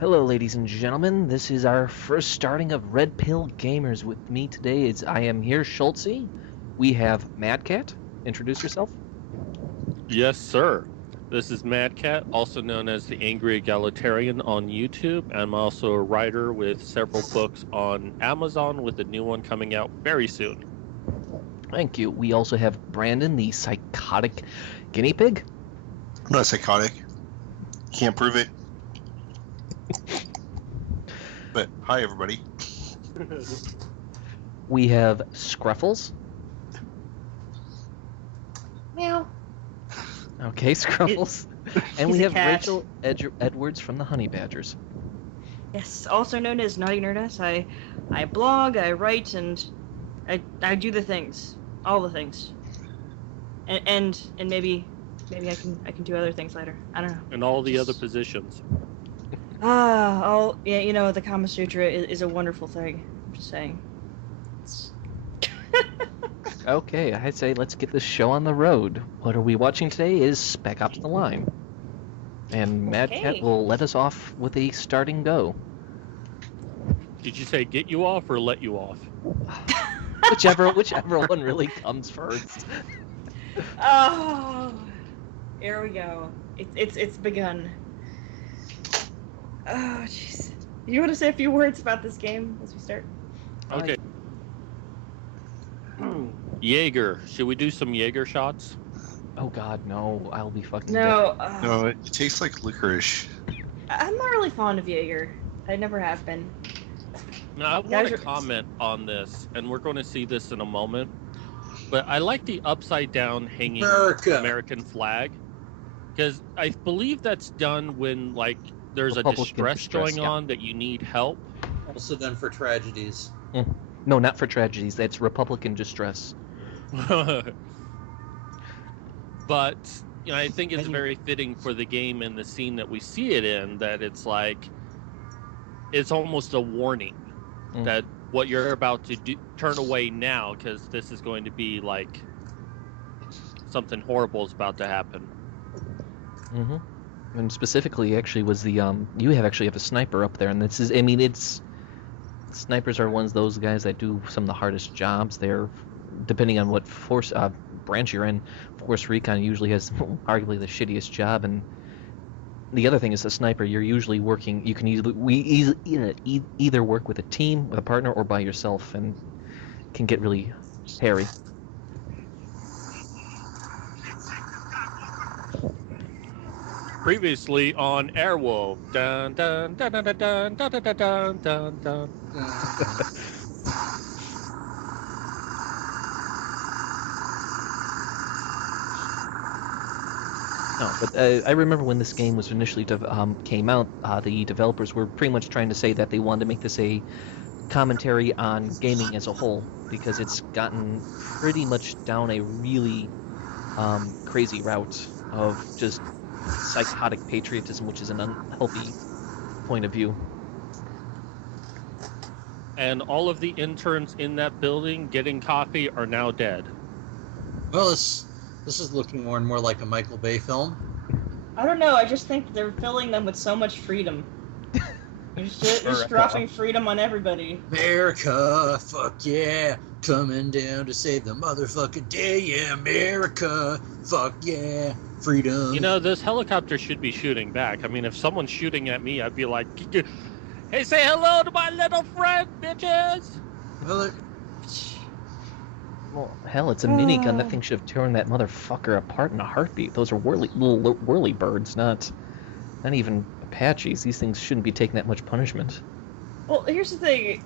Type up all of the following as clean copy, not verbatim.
Hello, ladies and gentlemen. This is our first starting of Red Pill Gamers. With me today is I am here, Schultzy. We have Mad Cat. Introduce yourself. Yes, sir. This is Mad Cat, also known as the Angry Egalitarian on YouTube. I'm also a writer with several books on Amazon, with a new one coming out very soon. Thank you. We also have Brandon, the psychotic guinea pig. I'm not psychotic. Can't prove it. But hi, everybody. We have Scruffles. Meow. Okay, Scruffles. And we He's a have cat. Rachel Edwards from the Honey Badgers. Yes, also known as Naughty Nerdess. I blog, I write, and I do the things, all the things, and maybe I can do other things later. I don't know. And all the other positions. Yeah, you know, the Kama Sutra is a wonderful thing. I'm just saying. Okay, I say let's get this show on the road. What are we watching today is Spec Ops: The Line. And Mad Cat Okay. will let us off with a starting go. Did you say get you off or let you off? Whichever one really comes first. Oh, here we go. It's begun. Oh, jeez. You want to say a few words about this game as we start? Okay. Jaeger. Should we do some Jaeger shots? Oh god, no. I'll be fucking No. No, it tastes like licorice. I'm not really fond of Jaeger. I never have been. Now, I want Guys to are- comment on this, and we're going to see this in a moment. But I like the upside down hanging American flag, because I believe that's done when there's a Republican distress distress, going yeah. on that you need help. Also done for tragedies. No, not for tragedies. That's Republican distress. But I think it's very fitting for the game and the scene that we see it in, that it's almost a warning that what you're about to do, turn away now, because this is going to be something horrible is about to happen. Mm-hmm. And specifically, actually, was the you actually have a sniper up there, and this is, I mean, it's snipers are ones of those guys that do some of the hardest jobs. They're, depending on what force branch you're in, Force Recon usually has arguably the shittiest job. And the other thing is, a sniper, you're usually working. You can either work with a team, with a partner, or by yourself, and can get really hairy. Previously on Airwolf. Dun dun dun dun dun dun dun dun dun dun dun. No, but I remember when this game was initially came out, the developers were pretty much trying to say that they wanted to make this a commentary on gaming as a whole, because it's gotten pretty much down a really crazy route of just psychotic patriotism, which is an unhealthy point of view. And all of the interns in that building getting coffee are now dead. Well, this is looking more and more like a Michael Bay film. I don't know. I just think they're filling them with so much freedom. They're just dropping freedom on everybody. America, fuck yeah, coming down to save the motherfucking day, yeah, America, fuck yeah, freedom. This helicopter should be shooting back. I mean, if someone's shooting at me, I'd be like, hey, say hello to my little friend, bitches! Well, Well, hell, it's a minigun. That thing should have torn that motherfucker apart in a heartbeat. Those are little whirly birds, not even Apaches. These things shouldn't be taking that much punishment. Well, here's the thing: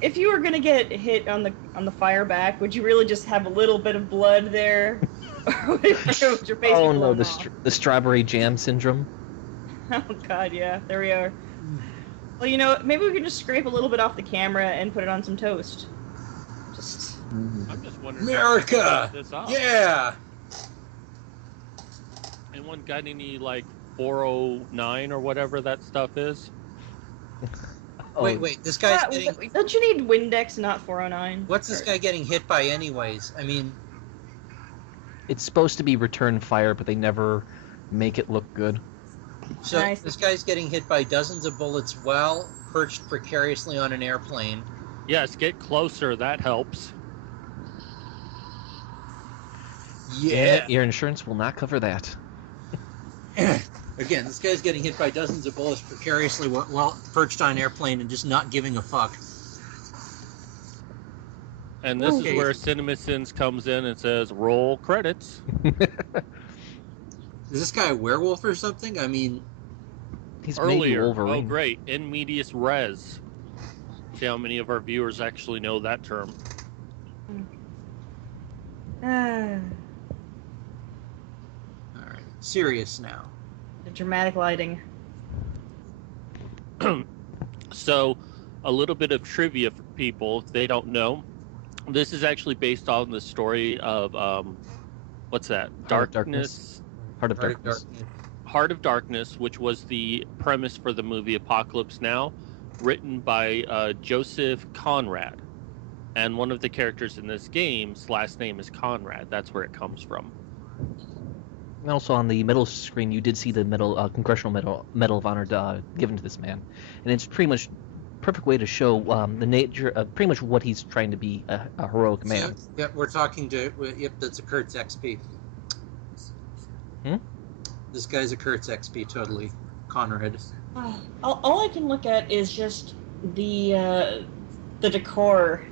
if you were gonna get hit on the fire back, would you really just have a little bit of blood there, or would your face be Oh no, blown off? the strawberry jam syndrome. Oh god, yeah, there we are. Well, maybe we can just scrape a little bit off the camera and put it on some toast. Just. I'm just wondering America! how to set this up. yeah! Anyone got any 409 or whatever that stuff is? Oh, Wait, this guy's Yeah, getting... don't you need Windex, not 409? What's this guy getting hit by anyways? I mean... It's supposed to be return fire, but they never make it look good. So Nice. this guy's getting hit by dozens of bullets while perched precariously on an airplane. Yes, get closer. That helps. Yeah. Your insurance will not cover that. Again, this guy's getting hit by dozens of bullets precariously while perched on an airplane and just not giving a fuck. And this Okay. is where CinemaSins comes in and says, roll credits. Is this guy a werewolf or something? I mean, He's maybe Earlier. Wolverine. Oh, great. In medias res. See how many of our viewers actually know that term. Ah, alright, serious now. the dramatic lighting. So, a little bit of trivia for people if they don't know. This is actually based on the story of, what's that? Heart of Darkness. Heart of Darkness. Heart of Darkness, which was the premise for the movie Apocalypse Now, written by Joseph Conrad. And one of the characters in this game's last name is Conrad. That's where it comes from. And also on the middle screen, you did see the Congressional Medal of Honor given to this man, and it's pretty much perfect way to show the nature of pretty much what he's trying to be, a heroic man. So, yep, we're talking to. Yep, that's a Kurtz XP. Hmm? This guy's a Kurtz XP, totally. Conrad. All I can look at is just the decor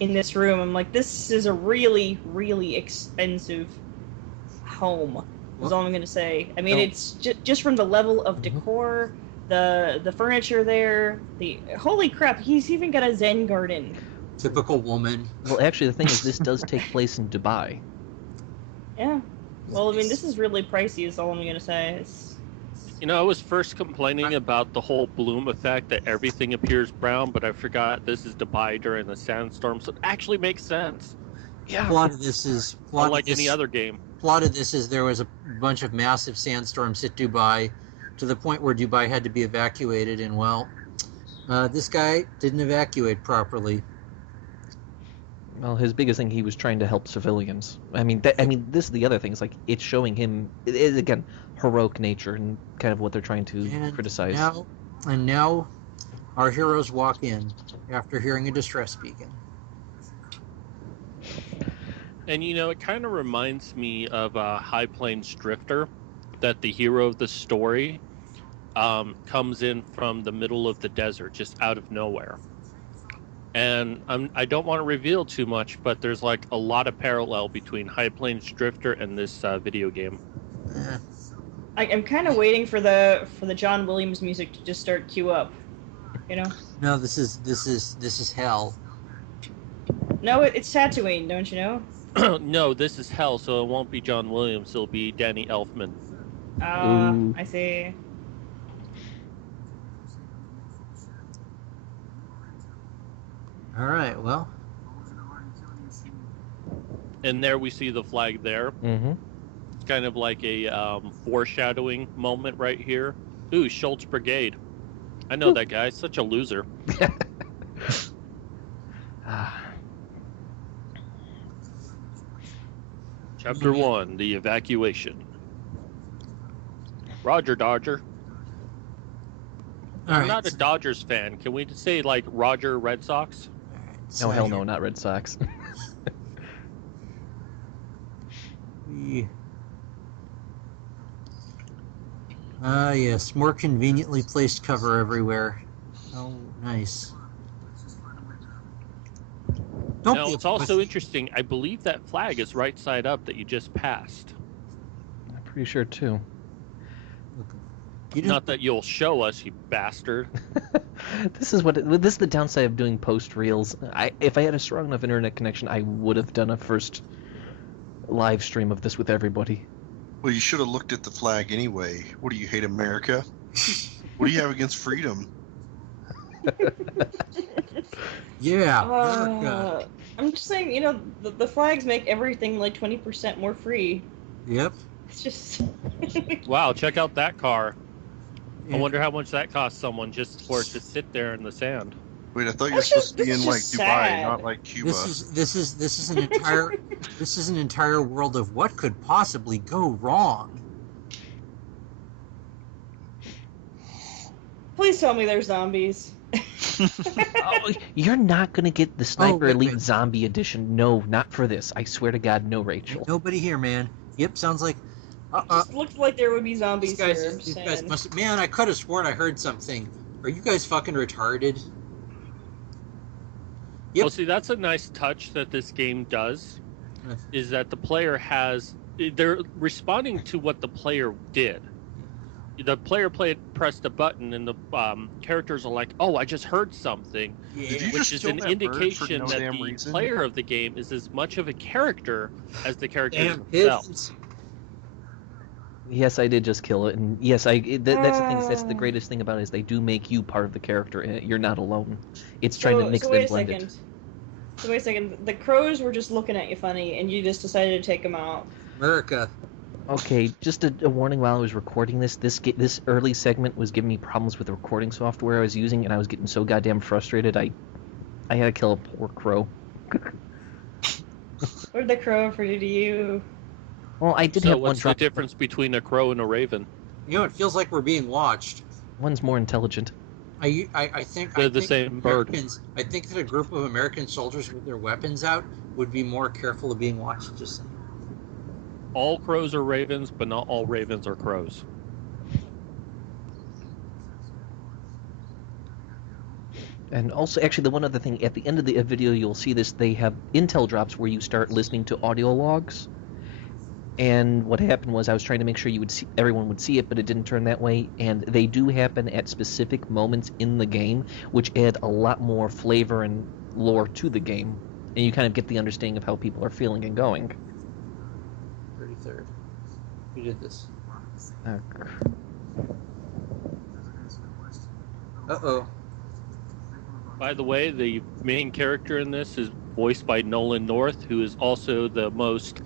in this room. I'm like, this is a really, really expensive home. Is all I'm gonna say. I mean, No. it's just from the level of decor, the furniture there. Holy crap! He's even got a Zen garden. Typical woman. Well, actually, the thing is, this does take place in Dubai. Yeah. Well, I mean, this is really pricey. Is all I'm gonna say. You know, I was first complaining about the whole bloom effect, that everything appears brown, but I forgot this is Dubai during the sandstorm, so it actually makes sense. Yeah. Plot of this is Unlike any other game. Plot of this is there was a bunch of massive sandstorms hit Dubai, to the point where Dubai had to be evacuated, and well, this guy didn't evacuate properly. Well, his biggest thing, he was trying to help civilians. I mean, this is the other thing. It's like it's showing him, it is again, heroic nature and kind of what they're trying to criticize. Now, our heroes walk in after hearing a distress beacon. And you know, it kind of reminds me of High Plains Drifter, that the hero of the story comes in from the middle of the desert, just out of nowhere. And I don't want to reveal too much, but there's like a lot of parallel between High Plains Drifter and this video game. I'm kind of waiting for the John Williams music to just start cue up. You know? No, this is hell. No, it's Tatooine, don't you know? No, this is hell, so it won't be John Williams, it'll be Danny Elfman. Ooh. I see. All right, well, And there we see the flag there. Mm-hmm. It's kind of like a foreshadowing moment right here. Ooh, Schultz Brigade. I know that guy, such a loser. Chapter 1, the evacuation. Roger, Dodger. all I'm right. not a Dodgers fan. Can we just say, like, Roger Red Sox? All right, No, so hell no, not Red Sox. Yes, more conveniently placed cover everywhere. Oh, nice. Don't Now, be it's a also pussy. interesting. I believe that flag is right side up that you just passed. I'm pretty sure too. You didn't- Not that you'll show us, you bastard. This is the downside of doing post reels. If I had a strong enough internet connection, I would have done a first live stream of this with everybody. Well, you should have looked at the flag anyway. What do you hate, America? What do you have against freedom? Yeah. America. I'm just saying, you know, the flags make everything like 20% more free. Yep. It's just. Wow, check out that car. I Yeah. wonder how much that cost someone just for it to sit there in the sand. Wait, I thought you were That's supposed to be just- in that's like just Dubai, sad. not like Cuba. This is an entire this is an entire world of what could possibly go wrong. Please tell me they're zombies. Oh, you're not gonna get the Sniper wait, Elite wait. Zombie Edition. No, not for this. I swear to God, no, Rachel. Nobody here, man. Yep, sounds like. It just looks like there would be zombies These here. I'm these saying. guys must. Man, I could have sworn I heard something. Are you guys fucking retarded? Yep. Well, see, that's a nice touch that this game does, is that the player they're responding to what the player did. The player pressed a button, and the characters are like, "Oh, I just heard something," Did you which just is kill an that bird for indication no that damn the reason? player of the game is as much of a character as the characters Damn themselves. pigeons. Yes, I did just kill it, and yes, that's the thing. That's the greatest thing about it is they do make you part of the character. You're not alone. It's trying to mix so them wait a blended. second. So wait a second. The crows were just looking at you funny, and you just decided to take them out. America. Okay, just a warning while I was recording this. This early segment was giving me problems with the recording software I was using, and I was getting so goddamn frustrated. I had to kill a poor crow. What did the crow offer to you? Well, I did So have one what's the drop. difference between a crow and a raven? You know, it feels like we're being watched. One's more intelligent. I think They're I the think same bird. Americans, I think that a group of American soldiers with their weapons out would be more careful of being watched. Just saying. All crows are ravens, but not all ravens are crows. And also, actually, the one other thing, at the end of the video, you'll see this, they have intel drops where you start listening to audio logs. And what happened was I was trying to make sure everyone would see it, but it didn't turn that way. And they do happen at specific moments in the game, which add a lot more flavor and lore to the game. And you kind of get the understanding of how people are feeling and going. 33rd. Who did this? Uh-oh. By the way, the main character in this is voiced by Nolan North, who is also the most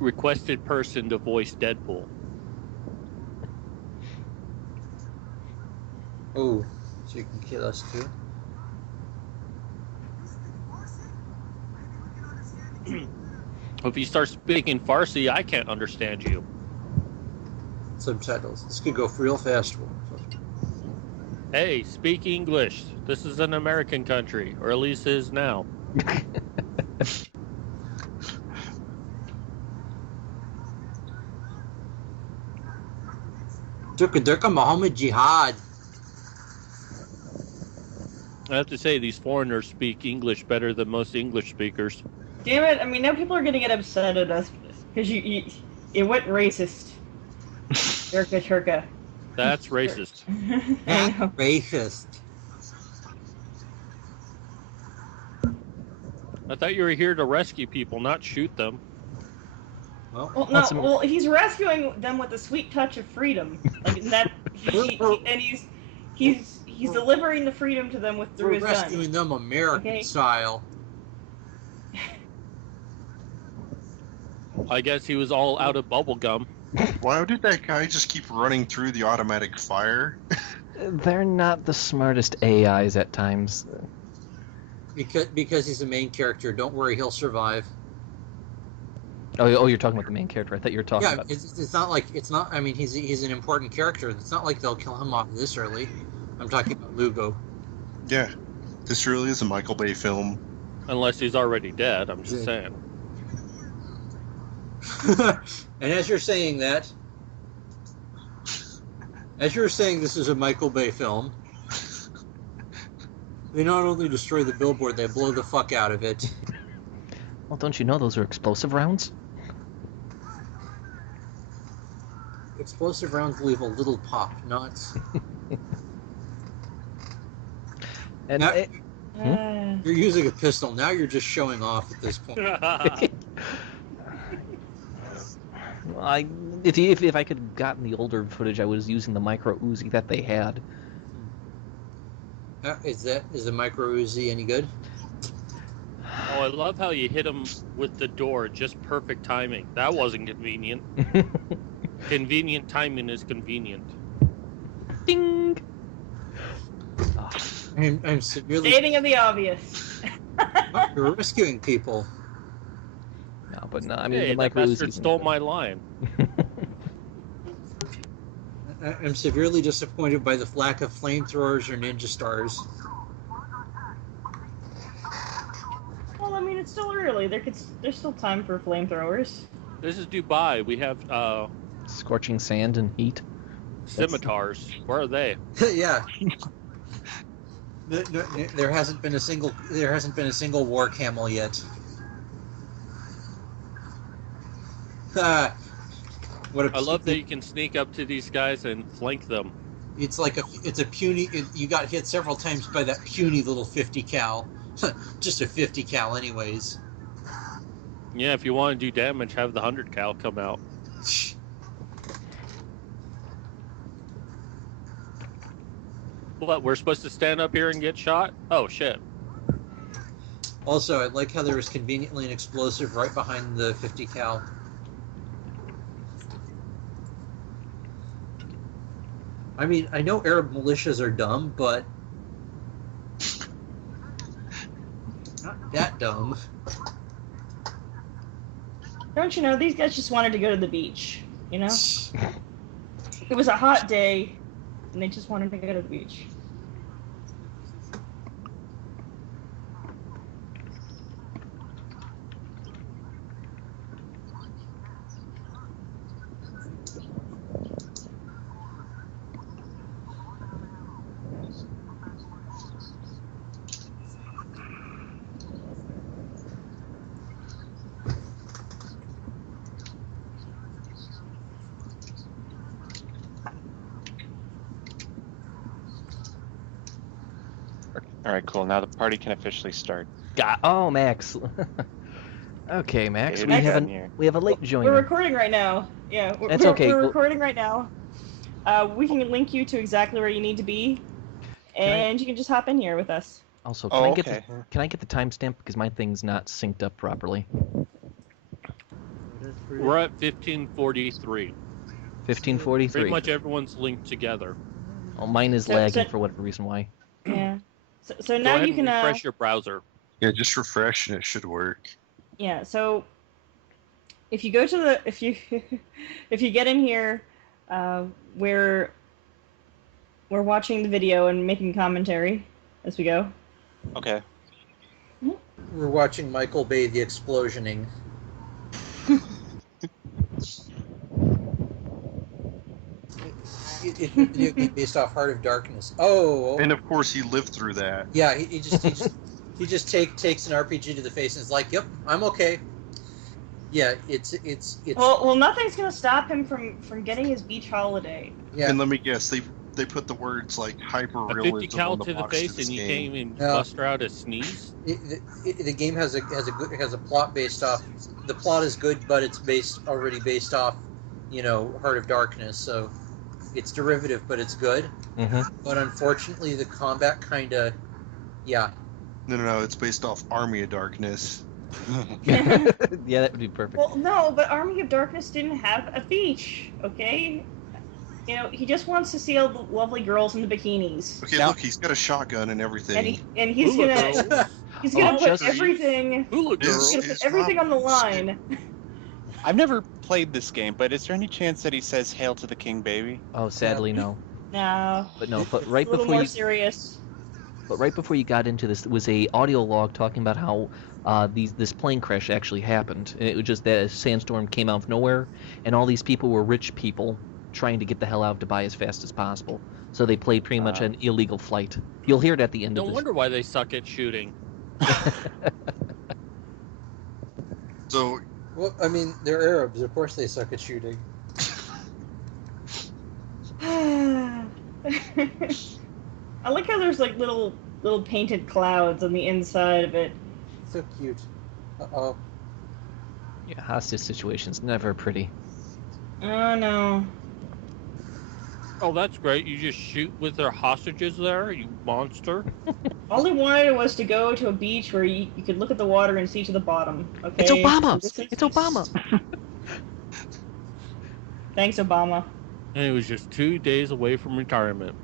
requested person to voice Deadpool. Oh, so you can kill us too? If you start speaking Farsi, I can't understand you. Subtitles. This could go real fast. Hey, speak English. This is an American country, or at least is now. Durka Muhammad Jihad. I have to say, these foreigners speak English better than most English speakers. Damn it! I mean, now people are gonna get upset at us because it went racist. Turka. That's racist. I know. Racist. I thought you were here to rescue people, not shoot them. Well, Well, no. Well, he's rescuing them with a sweet touch of freedom, like that. And he's delivering the freedom to them through we're his rescuing gun. them American Okay. style. I guess he was all out of bubble gum. Why did that guy just keep running through the automatic fire? They're not the smartest AIs at times. Because he's the main character. Don't worry, he'll survive. Oh, you're talking about the main character. I thought you were talking Yeah, about... it's not like it's not. I mean, he's an important character. It's not like they'll kill him off this early. I'm talking about Lugo. Yeah, this really is a Michael Bay film. Unless he's already dead, I'm just Yeah. saying. And as you're saying that, as you're saying this is a Michael Bay film, they not only destroy the billboard, they blow the fuck out of it. Well, don't you know those are explosive rounds? Explosive rounds leave a little pop, not. And Now- it- You're using a pistol. Now you're just showing off at this point. if I could have gotten the older footage, I was using the micro Uzi that they had. Is the micro Uzi any good? Oh, I love how you hit him with the door. Just perfect timing. That wasn't convenient. Convenient timing is convenient. Ding! Oh, I'm severely. Stating of the obvious. Oh, you're rescuing people. no, but no, I mean Hey, the that micro bastard Uzi. stole my line. I'm severely disappointed by the lack of flamethrowers or ninja stars. Well, I mean, it's still early. There's still time for flamethrowers. This is Dubai. We have Scorching sand and heat. scimitars. Where are they? Yeah. There hasn't been a single war camel yet. I love that you can sneak up to these guys and flank them. It's a puny. You got hit several times by that puny little 50 cal. Just a 50 cal, anyways. Yeah, if you want to do damage, have the 100 cal come out. What? We're supposed to stand up here and get shot? Oh shit! Also, I like how there was conveniently an explosive right behind the 50 cal. I mean, I know Arab militias are dumb, but not that dumb. Don't you know, these guys just wanted to go to the beach, you know? It was a hot day, and they just wanted to go to the beach. All right, cool. Now the party can officially start. Oh, Max. Okay, Max. Hey, We have a late joiner. We're recording right now. Yeah, That's okay. We're recording right now. We can link you to exactly where you need to be, and you can just hop in here with us. Also, can I get the timestamp because my thing's not synced up properly? We're at 1543. 1543. Pretty much everyone's linked together. Oh, mine is lagging for whatever reason. Why? Yeah. So Go now ahead you can and refresh your browser. Yeah, just refresh and it should work. Yeah. So if you go to the if you get in here, we're watching the video and making commentary as we go. Okay. We're watching Michael Bay the explosioning. It's a video game based off Heart of Darkness. Oh, And of course, he lived through that. yeah. He just takes an RPG to the face and is like, "Yep, I'm okay." Yeah, it's Well, nothing's gonna stop him from getting his beach holiday. yeah. And let me guess, they put the words like hyper A 50 realism cal on the to the box face, to this and you game. can't even Yeah. muster out a sneeze. The game has a plot based off. The plot is good, but it's already based off, Heart of Darkness. So it's derivative, but it's good. Mm-hmm. But unfortunately, the combat kind of, yeah. No, it's based off Army of Darkness. Yeah, that would be perfect. Well, no, but Army of Darkness didn't have a beach. Okay. He just wants to see all the lovely girls in the bikinis. Okay, Now- look, he's got a shotgun and everything. And he's Hula gonna girls. he's gonna Oh, put just- everything Hula Yes. girls. he's gonna put everything on the line. I've never played this game, but is there any chance that he says "Hail to the King, baby"? Oh, sadly, no. No. But no. But It's right a little before more you, serious. but right before you got into this, was a audio log talking about how this plane crash actually happened. And it was just that a sandstorm came out of nowhere, and all these people were rich people trying to get the hell out of Dubai as fast as possible. So they played pretty much an illegal flight. You'll hear it at the end No of this. wonder why they suck at shooting. So, Well, I mean, they're Arabs. Of course, they suck at shooting. I like how there's like little painted clouds on the inside of it. So cute. Uh-oh. Yeah, hostage situations never pretty. Oh no. Oh, that's great. You just shoot with their hostages there, you monster. All he wanted was to go to a beach where you could look at the water and see to the bottom. Okay. It's Obama. This is- It's Obama. Thanks, Obama. And he was just 2 days away from retirement.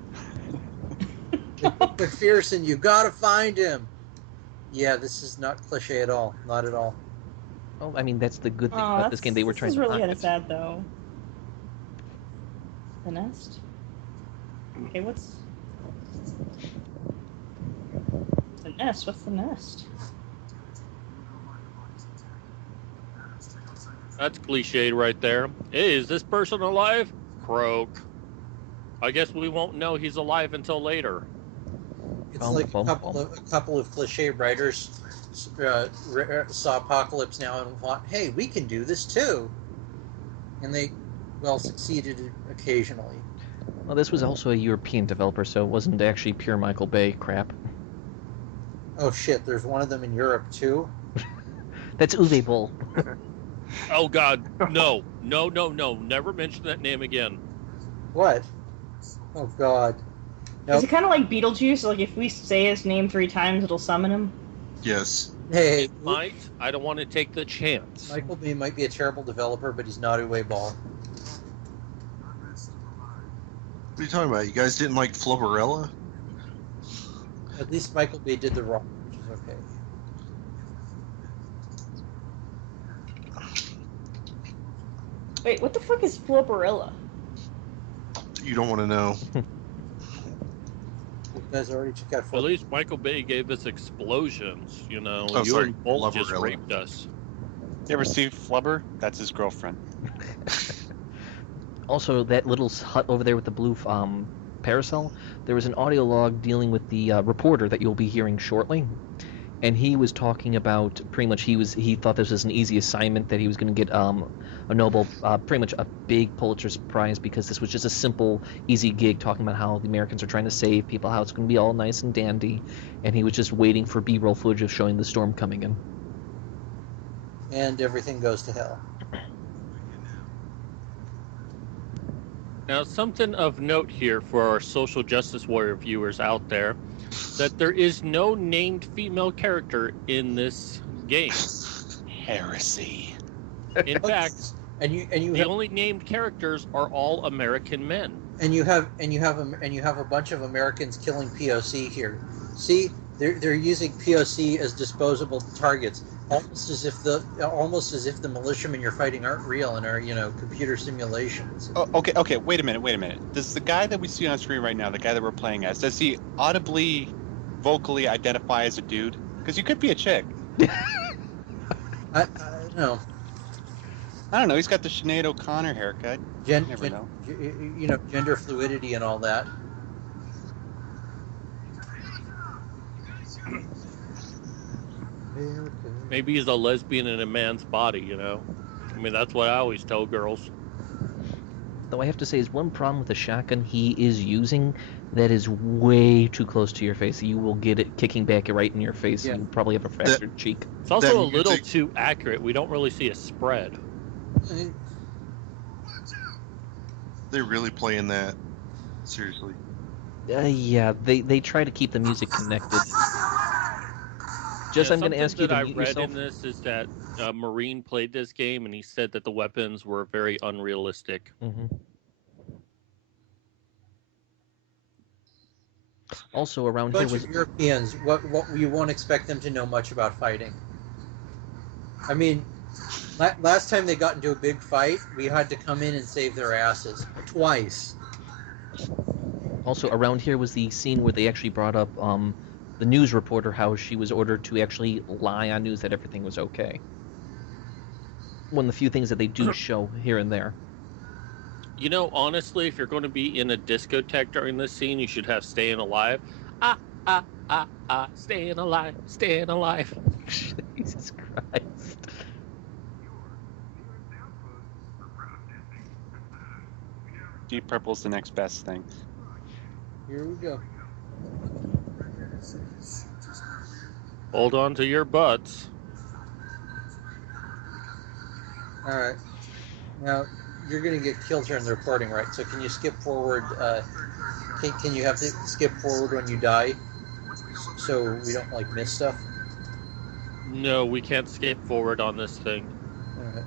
McPherson, you gotta find him. Yeah, this is not cliche at all. Not at all. Oh, I mean that's the good thing Oh, about this game. They were this trying is to really market kind of it. sad though. The nest. Okay, what's the nest? What's the nest? That's cliched right there. Hey, is this person alive? Croak. I guess we won't know he's alive until later. It's Bum, like bum, a couple of cliche writers saw Apocalypse Now and thought, "Hey, we can do this too," and they, well, succeeded occasionally. Well, this was also a European developer, so it wasn't actually pure Michael Bay crap. Oh shit! There's one of them in Europe too. That's Uwe Boll. Oh God, no, no, no, no! Never mention that name again. What? Oh God. Is Nope. it kind of like Beetlejuice? Like if we say his name 3 times, it'll summon him? Yes. Hey, It might. I don't want to take the chance. Michael Bay might be a terrible developer, but he's not Uwe Ball. What are you talking about? You guys didn't like Flubberella? At least Michael Bay did The Rock, which is okay. Wait, what the fuck is Flipperella? You don't want to know. You guys already checked out. At least Michael Bay gave us explosions. You know, Oh, you sorry, and Bolt just Flubberella. raped us. You ever see Flubber? That's his girlfriend. Also, that little hut over there with the blue parasol, there was an audio log dealing with the reporter that you'll be hearing shortly. And he was talking about pretty much he thought this was an easy assignment, that he was going to get a Nobel, pretty much a big Pulitzer Prize, because this was just a simple, easy gig talking about how the Americans are trying to save people, how it's going to be all nice and dandy. And he was just waiting for B-roll footage of showing the storm coming in. And everything goes to hell. Now, something of note here for our social justice warrior viewers out there, that there is no named female character in this game. Heresy. In fact, And you the have only named characters are all American men. you have a bunch of Americans killing POC here. See, they're using POC as disposable targets, almost as if the militiamen you're fighting aren't real and are computer simulations. Oh, okay. Wait a minute. Does the guy that we see on screen right now, the guy that we're playing as, does he audibly, vocally identify as a dude? Because you could be a chick. I don't know. I don't know. He's got the Sinead O'Connor haircut. Never know. Gender fluidity and all that. Maybe he's a lesbian in a man's body, you know? I mean, that's what I always tell girls. Though I have to say, is one problem with the shotgun he is using that is way too close to your face. You will get it kicking back right in your face, Yeah. and you'll probably have a fractured cheek. It's also a That little music- too accurate. We don't really see a spread. They're really playing that. Seriously. Yeah, they try to keep the music connected. Just, I'm going to ask you to something mute that I read yourself. in this is that a Marine played this game and he said that the weapons were very unrealistic. Mhm. Also, around here Bunch was of Europeans. What you won't expect them to know much about fighting. I mean, last time they got into a big fight, we had to come in and save their asses twice. Also, around here was the scene where they actually brought up the news reporter, how she was ordered to actually lie on news that everything was okay. One of the few things that they do show here and there. You know, honestly, if you're going to be in a discotheque during this scene, you should have Staying Alive. Staying alive, staying alive. Jesus Christ. Deep Purple's the next best thing. Here we go. Hold on to your butts. All right. Now you're going to get killed here in the recording, right? So can you skip forward? Can you have to skip forward when you die, so we don't miss stuff? No, we can't skip forward on this thing. All right.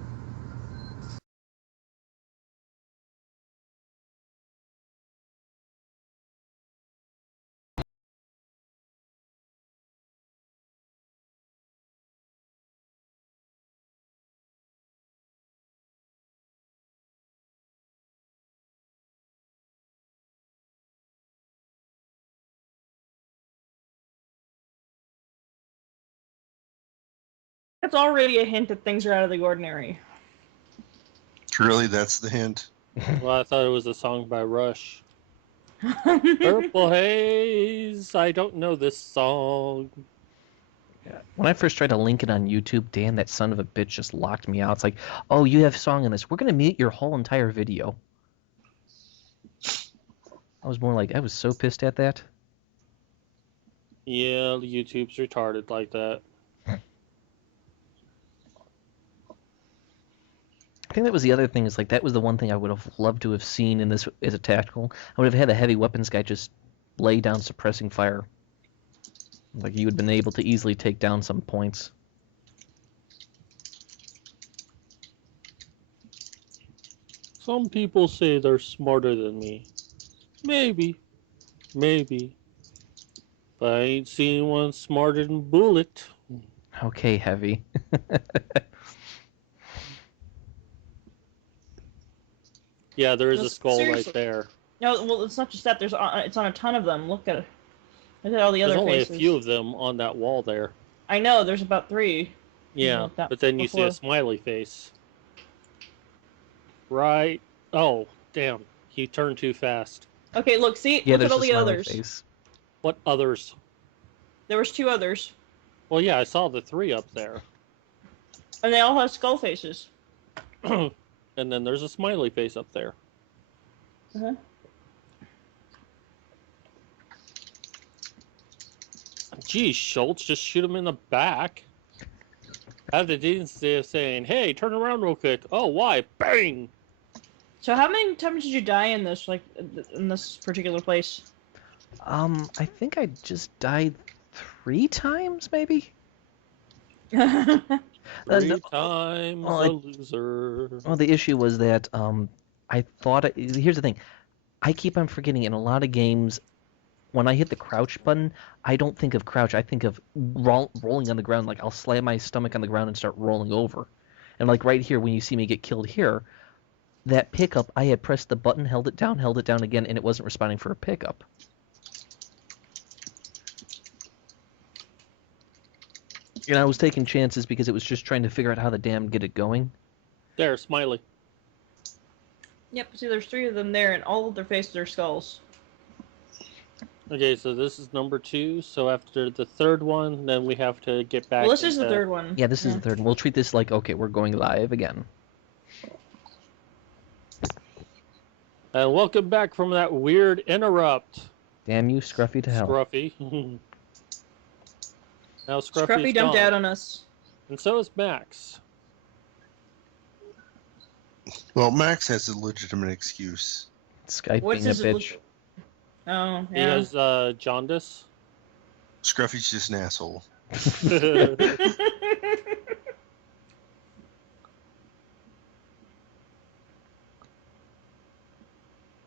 That's already a hint that things are out of the ordinary. Really, that's the hint. Well, I thought it was a song by Rush. Purple Haze. I don't know this song. Yeah. When I first tried to link it on YouTube, Dan, that son of a bitch, just locked me out. It's like, oh, you have song in this. We're gonna mute your whole entire video. I was so pissed at that. Yeah, YouTube's retarded like that. I think that was the other thing. Is like that was the one thing I would have loved to have seen in this as a tactical. I would have had a heavy weapons guy just lay down suppressing fire. Like you would have been able to easily take down some points. Some people say they're smarter than me. Maybe. But I ain't seen one smarter than Bullet. Okay, heavy. Yeah, there is a Just skull seriously. right there. No, well, it's not just that. It's on a ton of them. Look at all the There's other only faces. a few of them on that wall there. I know. There's about 3. Yeah, Like that but then you see a before. smiley face. Right. Oh, damn. He turned too fast. Okay, look. See. Yeah, Look there's at all the the smiley others. face. What others? There was 2 others, Well, yeah, I saw the 3 up there. and they all have skull faces. And then there's a smiley face up there. Uh-huh. Geez, Schultz, just shoot him in the back. Have the decency of saying, hey, turn around real quick. Oh, why? Bang! So how many times did you die in this, like, in this particular place? I think I just died 3 times, maybe. 3 no- times well, a I- loser. Well, the issue was that I thought here's the thing. I keep on forgetting in a lot of games when I hit the crouch button, I don't think of crouch. I think of rolling on the ground. Like I'll slam my stomach on the ground and start rolling over. And like right here, when you see me get killed here, that pickup, I had pressed the button, held it down again, and it wasn't responding for a pickup. And I was taking chances because it was just trying to figure out how the damn get it going. There, smiley. Yep. See, there's 3 of them there, and all of their faces are skulls. Okay, so this is number 2. So after the 3rd one, then we have to get back. Well, this is the into- 3rd one. Yeah, this is the 3rd one. We'll treat this like, okay, we're going live again. And welcome back from that weird interrupt, Damn you, Scruffy to hell. Scruffy. Now Scruffy's Scruffy dumped gone. out on us. And so is Max. Well, Max has a legitimate excuse. Skype What's being a his bitch. Oh, He yeah. has jaundice. Scruffy's just an asshole.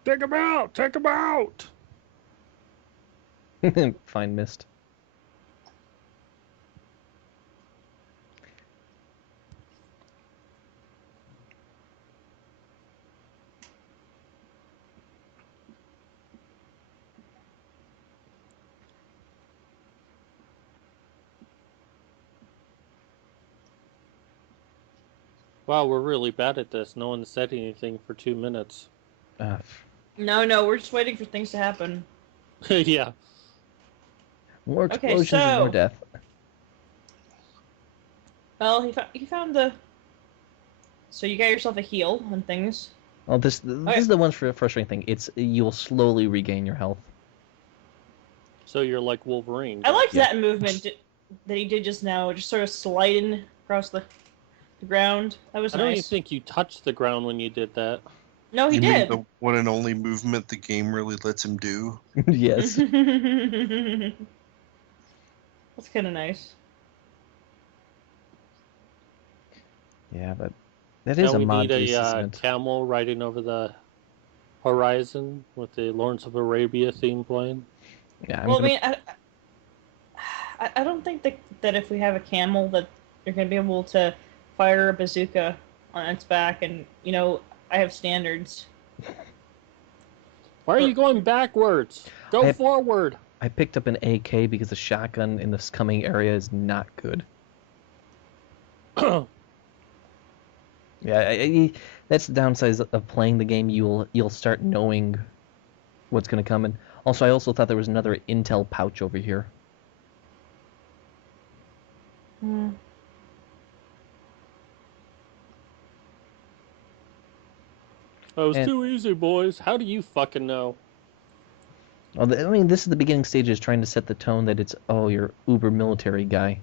Take him out! Take him out! Fine mist. Wow, we're really bad at this. No one said anything for 2 minutes. No, we're just waiting for things to happen. Yeah. More Okay, explosions and more so- death. Well, he found the. So you got yourself a heal and things. Well, this is the one frustrating thing. It's you'll slowly regain your health. So you're like Wolverine. I liked Yeah. that movement that he did just now, just sort of sliding across the ground. That was I don't even nice. think you touched the ground when you did that. No, he You mean did. the one and only movement the game really lets him do? Yes. That's kind of nice. Yeah, but that is Now a we mod need piece, a isn't it? camel riding over the horizon with the Lawrence of Arabia theme playing. Yeah, Well, I mean, I don't think that if we have a camel that you're going to be able to fire a bazooka on its back, and I have standards. Why are you going backwards? Go I- forward. I picked up an AK because the shotgun in this coming area is not good. Yeah, that's the downside of playing the game. You'll start knowing what's going to come. And also, I also thought there was another intel pouch over here. That was And- too easy, boys. How do you fucking know? Well, I mean, this is the beginning stages, trying to set the tone that it's, oh, you're uber military guy.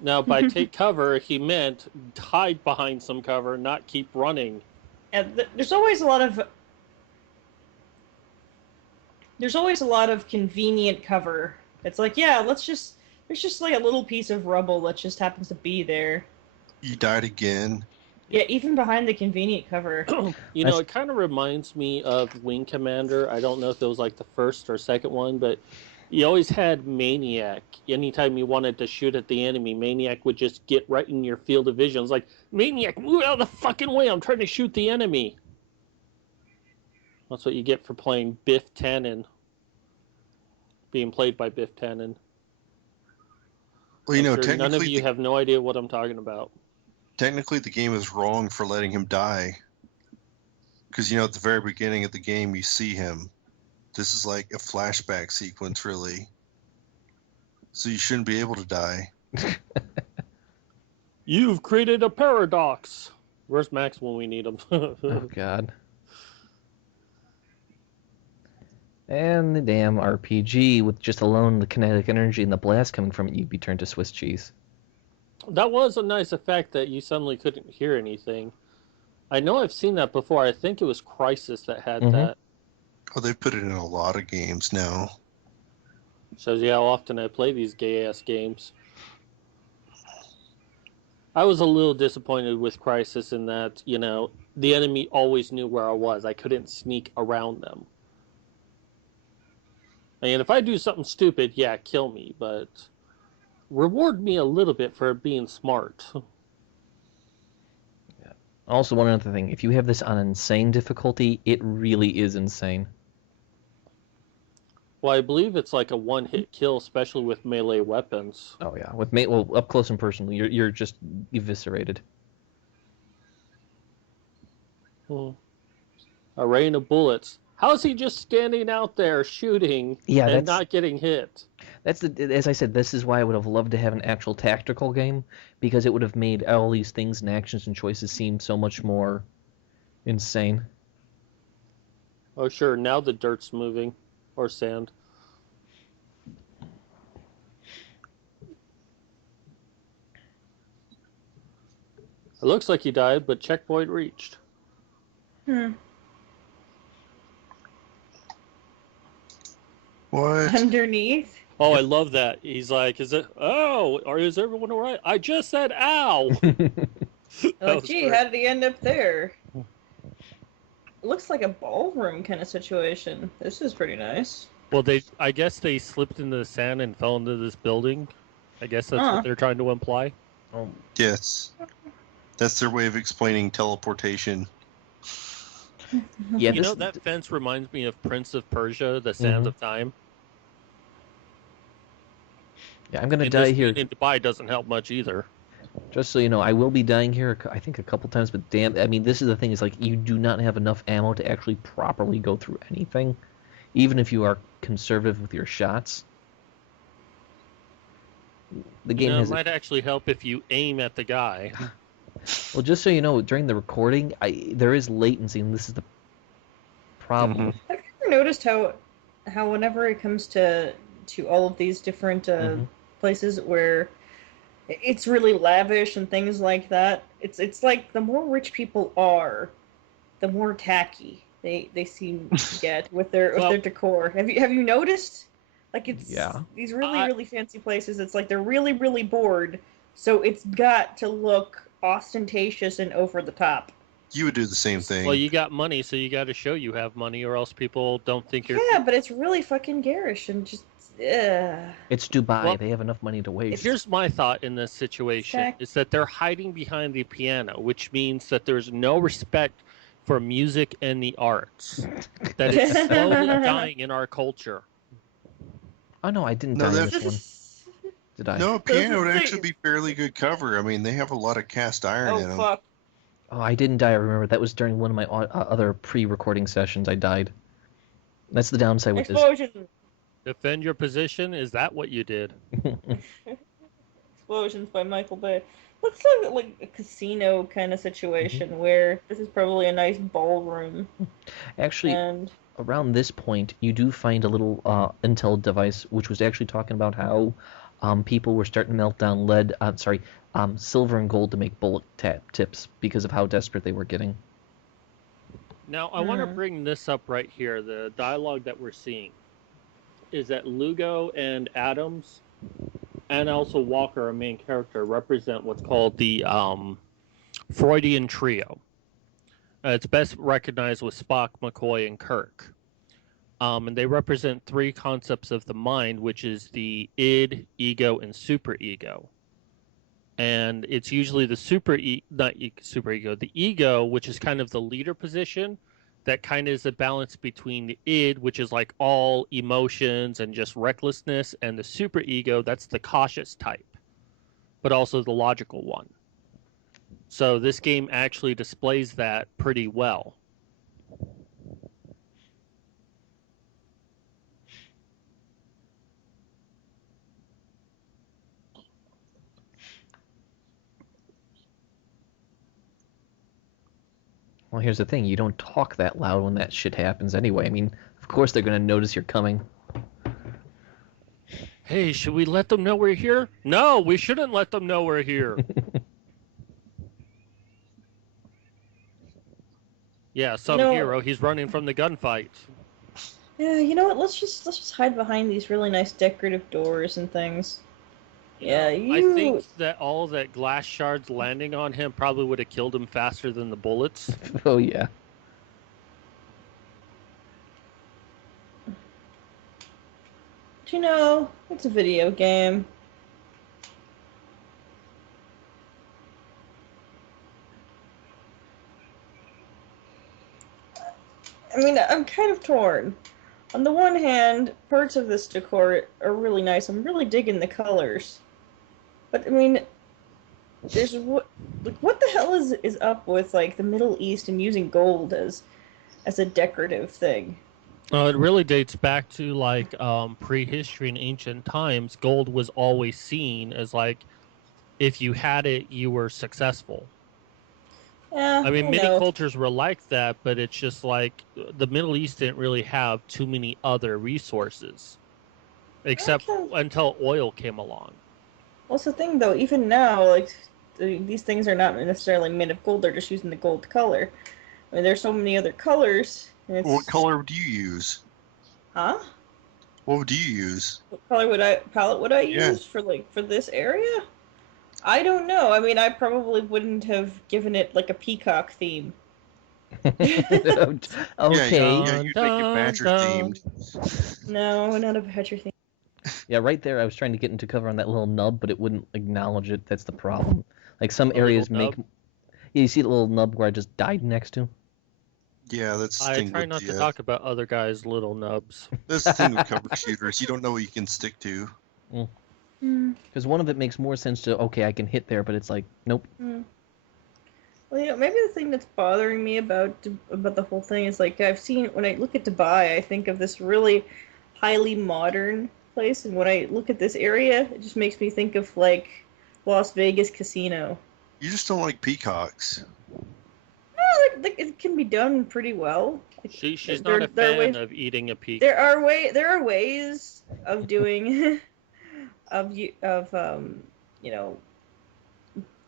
Now, by take cover, he meant hide behind some cover, not keep running. Yeah, there's always a lot of convenient cover. It's like, yeah, there's just like a little piece of rubble that just happens to be there. You died again. Yeah, even behind the convenient cover. You know, it kind of reminds me of Wing Commander. I don't know if it was like the first or second one, but you always had Maniac. Anytime you wanted to shoot at the enemy, Maniac would just get right in your field of vision. It's like, Maniac, move out of the fucking way. I'm trying to shoot the enemy. That's what you get for playing Biff Tannen. Being played by Biff Tannen. Well, you know, I'm sure none of technically, you have no idea what I'm talking about. technically the game is wrong for letting him die. Because, you know, at the very beginning of the game, you see him. This is like a flashback sequence, really. So you shouldn't be able to die. You've created a paradox. Where's Max when we need him? Oh, God. And the damn RPG, with just alone the kinetic energy and the blast coming from it, you'd be turned to Swiss cheese. That was a nice effect that you suddenly couldn't hear anything. I know I've seen that before. I think it was Crysis that had that. Oh, they put it in a lot of games now. Shows you how often I play these gay-ass games. I was a little disappointed with Crysis in that, you know, the enemy always knew where I was. I couldn't sneak around them. And if I do something stupid, yeah, kill me, but reward me a little bit for being smart. Also, one other thing, if you have this on insane difficulty, it really is insane. Well, I believe it's like a one-hit kill, especially with melee weapons. Oh yeah, with up close and personal, you're just eviscerated. A rain of bullets. How's he just standing out there shooting and not getting hit? That's as I said, this is why I would have loved to have an actual tactical game, because it would have made all these things and actions and choices seem so much more insane. Oh sure, now the dirt's moving. Or sand. It looks like he died, but checkpoint reached. What? Underneath? Oh, I love that. He's like, is everyone all right? I just said ow! Oh, gee, how did he end up there? It looks like a ballroom kind of situation. This is pretty nice. Well, I guess they slipped into the sand and fell into this building. I guess that's what they're trying to imply. Oh. Yes. That's their way of explaining teleportation. Yeah, You know, that fence reminds me of Prince of Persia, The Sands of Time. Yeah, I'm gonna And die this here. being in Dubai doesn't help much either. Just so you know, I will be dying here, I think, a couple times, but damn, I mean, this is the thing, is like, you do not have enough ammo to actually properly go through anything, even if you are conservative with your shots. The game has... It might actually help if you aim at the guy. Well, just so you know, during the recording, there is latency, and this is the problem. Have you ever noticed how whenever it comes to all of these different places where it's really lavish and things like that, it's like the more rich people are, the more tacky they seem to get with their decor. Have you noticed? Like, it's these really fancy places. It's like they're really, really bored, so it's got to look ostentatious and over the top. You would do the same thing. Well, you got money, so you got to show you have money, or else people don't think you're... Yeah, but it's really fucking garish and just... It's Dubai. Well, they have enough money to waste. Here's my thought in this situation, is that they're hiding behind the piano, which means that there's no respect for music and the arts. That it's slowly dying in our culture. Oh no, I didn't No, die in that's- this one. Did I? No, piano would the thing. actually be fairly good cover. I mean, they have a lot of cast iron in Oh them. fuck! Oh, I didn't die. I remember that was during one of my other pre-recording sessions. I died. That's the downside with Explosion! Defend your position. Is that what you did? this. Explosions by Michael Bay. Looks like a casino kind of situation where this is probably a nice ballroom. Actually, And around this point, you do find a little intel device which was actually talking about how people were starting to melt down silver and gold to make bullet tips because of how desperate they were getting. Now, I want to bring this up right here. The dialogue that we're seeing is that Lugo and Adams, and also Walker, our main character, represent what's called the Freudian trio. It's best recognized with Spock, McCoy, and Kirk. And they represent three concepts of the mind, which is the id, ego, and superego. And it's usually the the ego, which is kind of the leader position, that kind of is a balance between the id, which is like all emotions and just recklessness, and the superego, that's the cautious type, but also the logical one. So this game actually displays that pretty well. Well, here's the thing. You don't talk that loud when that shit happens anyway. I mean, of course they're going to notice you're coming. Hey, should we let them know we're here? No, we shouldn't let them know we're here. Yeah, some hero. He's running from the gunfight. yeah, you know what? Let's just hide behind these really nice decorative doors and things. Yeah, I think that all that glass shards landing on him probably would have killed him faster than the bullets. Oh, yeah. But you know, it's a video game. I mean, I'm kind of torn. On the one hand, parts of this decor are really nice. I'm really digging the colors. But I mean, there's what the hell is up with like the Middle East and using gold as a decorative thing? It really dates back to like prehistory and ancient times. Gold was always seen as like, if you had it, you were successful. Yeah, I mean, I many know. cultures were like that, but it's just like the Middle East didn't really have too many other resources, except Okay. until oil came along. What's the thing though? Even now, like these things are not necessarily made of gold. They're just using the gold color. I mean, there's so many other colors. And it's... What color do you use? Huh? What do you use? What color palette would I use for this area? I don't know. I mean, I probably wouldn't have given it like a peacock theme. Okay. Yeah, you'd make it badger themed. No, not a badger theme. Yeah, right there, I was trying to get into cover on that little nub, but it wouldn't acknowledge it. That's the problem. Like, some areas make... nub? Yeah, you see the little nub where I just died next to? Yeah, that's the I thing try with not to the, talk about other guys' little nubs. that's the thing with cover shooters. You don't know what you can stick to. Because one of it makes more sense to, okay, I can hit there, but it's like, nope. Well, you know, maybe the thing that's bothering me about the whole thing is like I've seen when I look at Dubai, I think of this really highly modern place, and when I look at this area, it just makes me think of like Las Vegas casino. You just don't like peacocks. No, it can be done pretty well. She's There- not a there are fan ways- of eating a peacock. There are ways of doing of you know,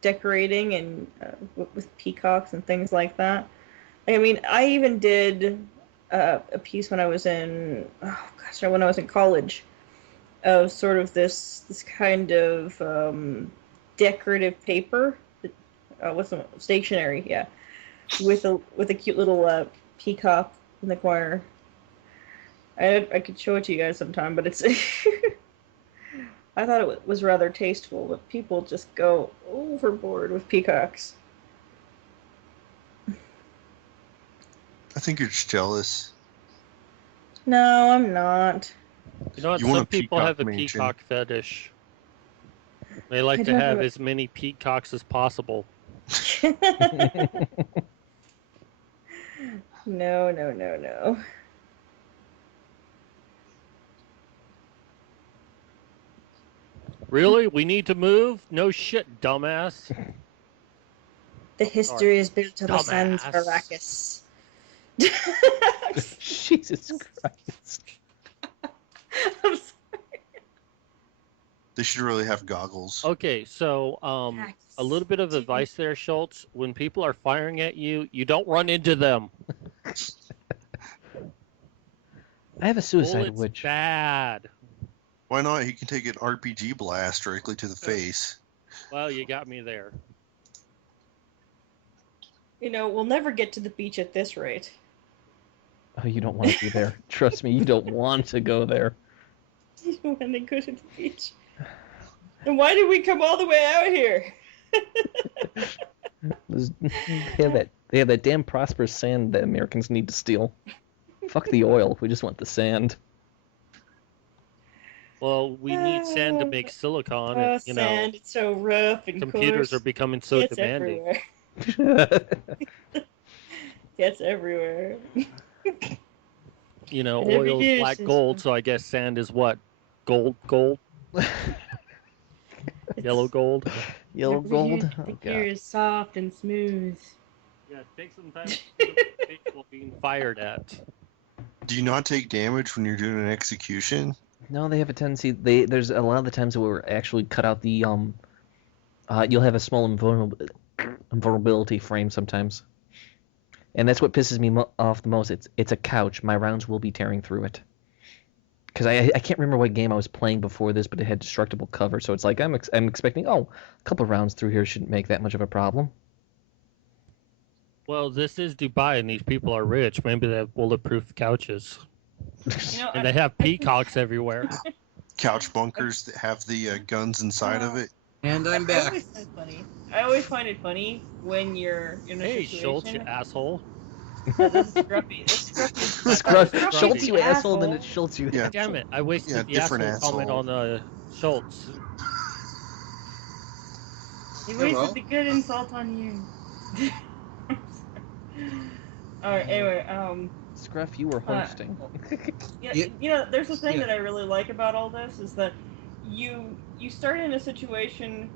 decorating and with peacocks and things like that. I mean, I even did a piece when I was in when I was in college of sort of this kind of decorative paper with some stationery, yeah, with a cute little peacock in the corner. I could show it to you guys sometime, but it's I thought it was rather tasteful, but people just go overboard with peacocks. I think you're just jealous. No, I'm not. You know what? You want Some a people have a peacock mansion. peacock fetish. They like I to don't have have a- as many peacocks as possible. No, no, no, no. Really? We need to move? No shit, dumbass. The history is built on the sands of Dumbass. Arrakis. Jesus Christ. I'm sorry. They should really have goggles. Okay, so a little bit of Arrakis. advice there, Schultz. When people are firing at you, you don't run into them. I have a suicide Bullets witch. bad. Why not? He can take an RPG blast directly to the face. Well, you got me there. You know, we'll never get to the beach at this rate. Oh, you don't want to be there. Trust me, you don't want to go there. When they go to the beach. And why did we come all the way out here? They have that damn prosperous sand that Americans need to steal. Fuck the oil. We just want the sand. Well, we need sand to make silicon, Oh, and you know, sand, it's so rough and computers coarse. are becoming so Gets demanding. everywhere. Gets everywhere. You know, And every oil's dish black is- gold, so I guess sand is what? Gold? Yellow gold? Yellow gold? The Oh, gear God. is soft and smooth. Yeah, take some time to people being fired at. Do you not take damage when you're doing an execution? No, they have a tendency. There's a lot of the times where we're actually cut out the you'll have a small invulnerability frame sometimes, and that's what pisses me off the most. It's a couch. My rounds will be tearing through it. Because I can't remember what game I was playing before this, but it had destructible cover, so it's like I'm expecting a couple of rounds through here shouldn't make that much of a problem. Well, this is Dubai, and these people are rich. Maybe they have bulletproof couches, You know, and they have peacocks everywhere. Couch bunkers that have the guns inside of it. And I'm back. I always find it funny when you're in a Hey, situation. Schultz, you asshole! This is Scruffy. This is Scruffy. Scruff, Scruffy. Schultz, you asshole, then Asshole. it's Schultz, you Yeah. Damn it! I wasted Yeah, the different asshole comment asshole. on Schultz. He Yeah, wasted well. the good insult on you. Alright, anyway, Scruff, you were hosting. yeah, Yeah. you know, there's a thing Yeah. that I really like about all this is that you start in a situation,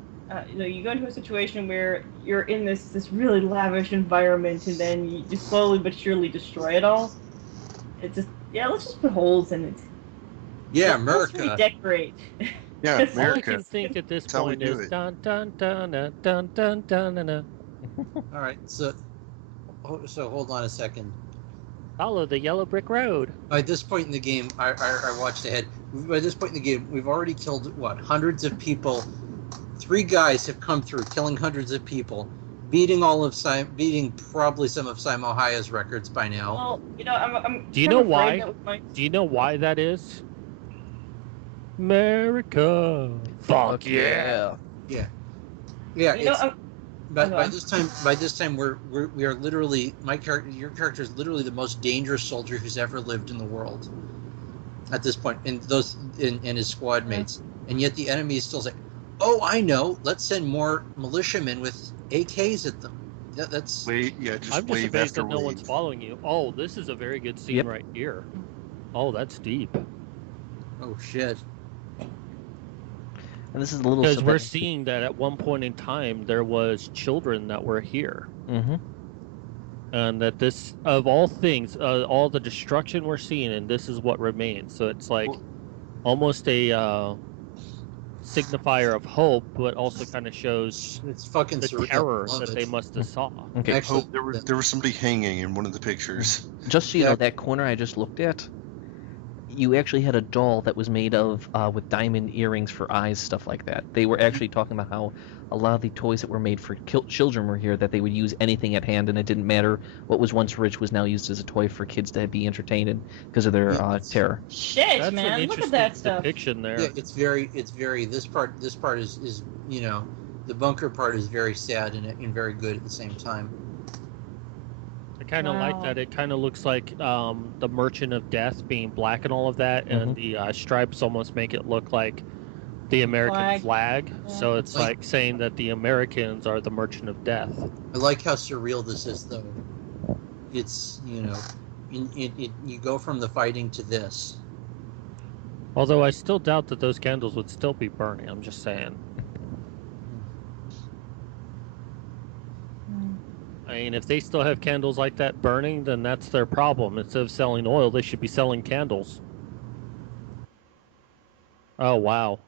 you go into a situation where you're in this really lavish environment, and then you just slowly but surely destroy it all. It's just, let's just put holes in it. Yeah, Let's America. redecorate. Yeah, That's All I America. can think at this That's how we point do is it. dun dun dun dun dun dun dun dun. Dun. All right, so hold on a second. Follow the yellow brick road. By this point in the game, I watched ahead. By this point in the game, we've already killed hundreds of people. 3 guys have come through, killing hundreds of people, beating beating probably some of Simo Haya's records by now. Well, you know, I'm Do you kind know of afraid why? that we might- Do you know why that is? America. Fuck yeah. Yeah, You know, it's, I'm, by okay. this time we are literally your character is literally the most dangerous soldier who's ever lived in the world. At this point, and his squad mates, and yet the enemy is still saying, "Oh, I know. Let's send more militiamen with AKs at them." That's Wait, yeah, just I'm just wave amazed after that no wave. one's following you. Oh, this is a very good scene Yep. right here. Oh, that's deep. oh shit. And this is a little Because we're seeing that at one point in time there was children that were here, Mm-hmm. and that this, of all things, all the destruction we're seeing, and this is what remains. So it's like Well- almost a signifier of hope, but also kind of shows It's fucking the surreal. terror Love that it. they must have saw. Okay, Actually, Oh, there was somebody hanging in one of the pictures. just so you Yeah. know, that corner I just looked at, you actually had a doll that was made of with diamond earrings for eyes, stuff like that. They were actually talking about how a lot of the toys that were made for children were here, that they would use anything at hand, and it didn't matter what was once rich was now used as a toy for kids to be entertained in because of their terror. shit, That's man, an look at interesting that stuff. depiction there. Yeah, it's very. This part is the bunker part is very sad and very good at the same time. I kind of like Wow. that. It kind of looks like the Merchant of Death being black and all of that, and the stripes almost make it look like the American flag. Yeah. So it's Like- like saying that the Americans are the Merchant of Death. I like how surreal this is, though. It's, you know, you go from the fighting to this. Although I still doubt that those candles would still be burning. I'm just saying. I mean, if they still have candles like that burning, then that's their problem. Instead of selling oil, they should be selling candles. Oh, wow.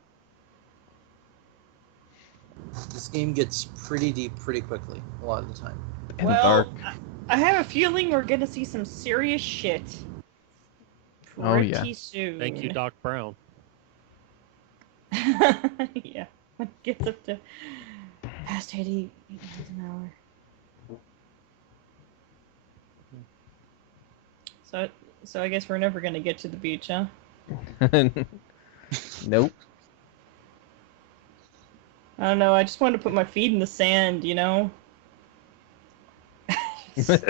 This game gets pretty deep pretty quickly, a lot of the time. And well, dark. I have a feeling we're gonna see some serious shit. Oh, yeah. Pretty soon. Thank you, Doc Brown. Yeah, when it gets up to past 80 miles an hour. So I guess we're never gonna get to the beach, huh? Nope. I don't know. I just wanted to put my feet in the sand, you know. Get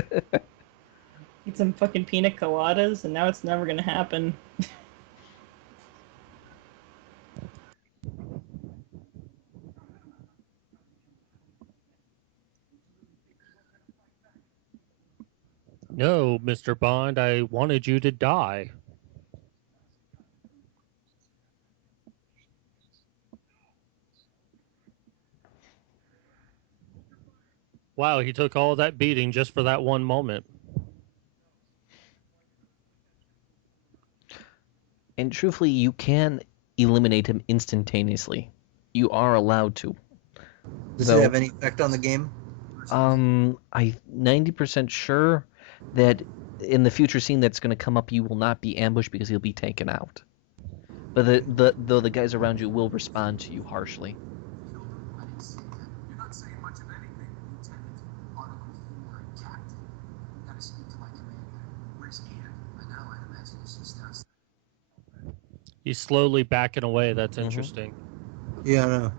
some fucking pina coladas, and now it's never gonna happen. No, Mr. Bond, I wanted you to die. Wow, he took all that beating just for that one moment. And truthfully, you can eliminate him instantaneously. You are allowed to. Does Though- it have any effect on the game? I'm 90% sure that in the future scene that's going to come up, you will not be ambushed because he'll be taken out. But though the guys around you will respond to you harshly. You're not saying much of anything, Lieutenant. Article 4, Captain. Gotta speak to my commander. Where's Ian? I know, I imagine he's just downstairs. He's slowly backing away. That's Mhm. interesting. Yeah, I know.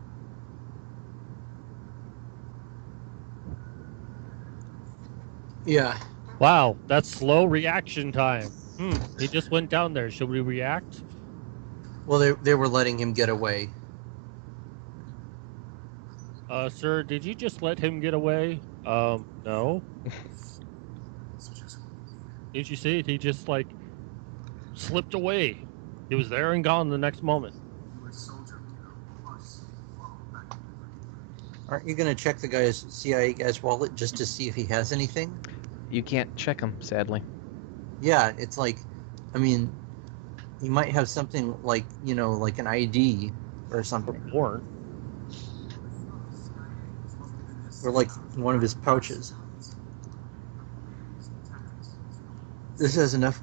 Yeah. Wow, that's slow reaction time. He just went down there. Should we react? Well, they were letting him get away. Sir, did you just let him get away? No. Did you see it? He just, like, slipped away. He was there and gone the next moment. Aren't you going to check the guy's CIA guy's wallet just to see if he has anything? You can't check him, sadly. Yeah, it's like, I mean, he might have something like, you know, like an ID or something. Or Or like one of his pouches. This has enough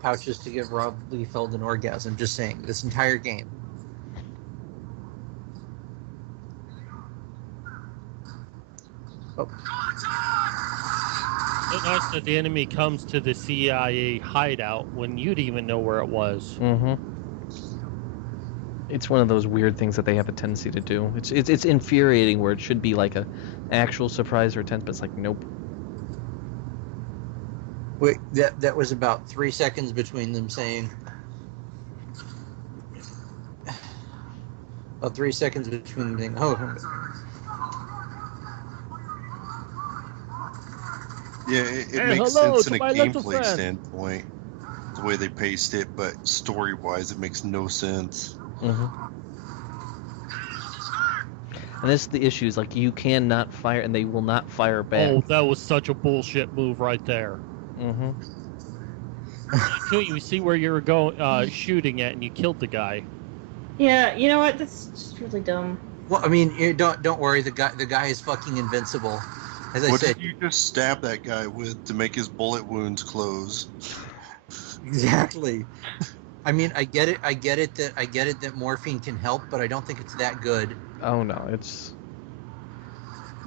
pouches to give Rob Liefeld an orgasm, just saying, this entire game. Oh. it's nice that the enemy comes to the CIA hideout when you'd even know where it was. Mm-hmm. It's one of those weird things that they have a tendency to do. It's infuriating where it should be like a actual surprise or attempt, but it's like, nope. Wait, that was about 3 seconds between them saying... About 3 seconds between them saying, oh... Yeah, it Hey, makes hello sense to in a my little gameplay friend. standpoint, the way they paced it, but story-wise, it makes no sense. Mm-hmm. And this is the issue, is like you cannot fire, and they will not fire back. Oh, that was such a bullshit move right there. Mm-hmm. You see where you were going, shooting at, and you killed the guy. Yeah, you know what? That's just really dumb. Well, I mean, don't worry, the guy is fucking invincible. As I What said, did you just stab that guy with to make his bullet wounds close? exactly. I mean, I get it that morphine can help, but I don't think it's that good. Oh no, it's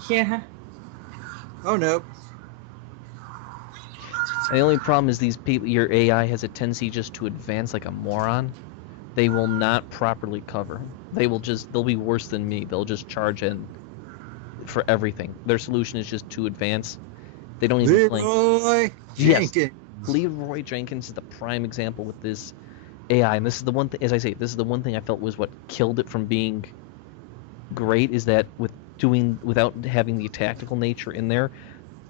Yeah. Oh no. the only problem is these people. Your AI has a tendency just to advance like a moron. They will not properly cover. They'll be worse than me. They'll just charge in for everything. Their solution is just to advance They don't even blink. Leroy Yes. Jenkins. Leroy Jenkins is the prime example with this AI, and this is the one thing, as I say, this is the one thing I felt was what killed it from being great, is that without having the tactical nature in there,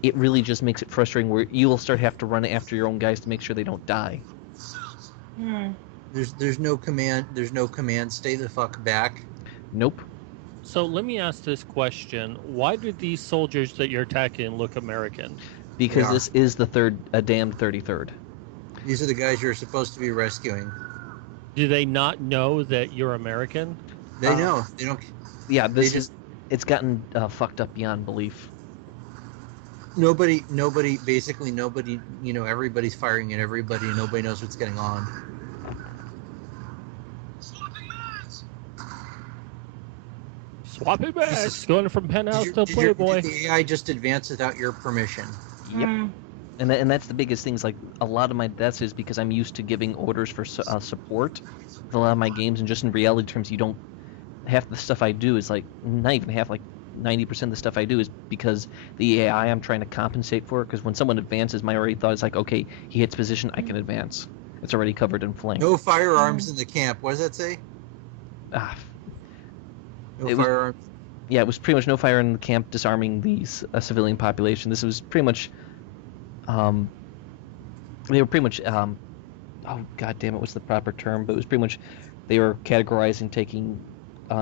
it really just makes it frustrating where you will start have to run after your own guys to make sure they don't die. There's no command. There's no command. Stay the fuck back. Nope. So let me ask this question: why do these soldiers that you're attacking look American? Because Yeah. this is the damned 33rd. These are the guys you're supposed to be rescuing. Do they not know that you're American? They know. They don't. Yeah, They this just- is. It's gotten fucked up beyond belief. Nobody. Basically, nobody. Everybody's firing at everybody, and nobody knows what's going on. Swapping bags, going from penthouse to Did Playboy. the AI just advance without your permission? Yep. And that's the biggest thing. Is like a lot of my deaths is because I'm used to giving orders for support with a lot of my games, and just in reality terms, you don't. Half the stuff I do is like not even half, like 90% of the stuff I do is because the AI I'm trying to compensate for. Because when someone advances, my already thought is like, okay, he hits position, I can advance. It's already covered in flame. No firearms in the camp. What does that say? Ah, No It was- firearms. yeah, it was pretty much no fire in the camp, disarming the civilian population. This was pretty much, they were pretty much, oh god damn it, what's the proper term? But it was pretty much, they were categorizing, taking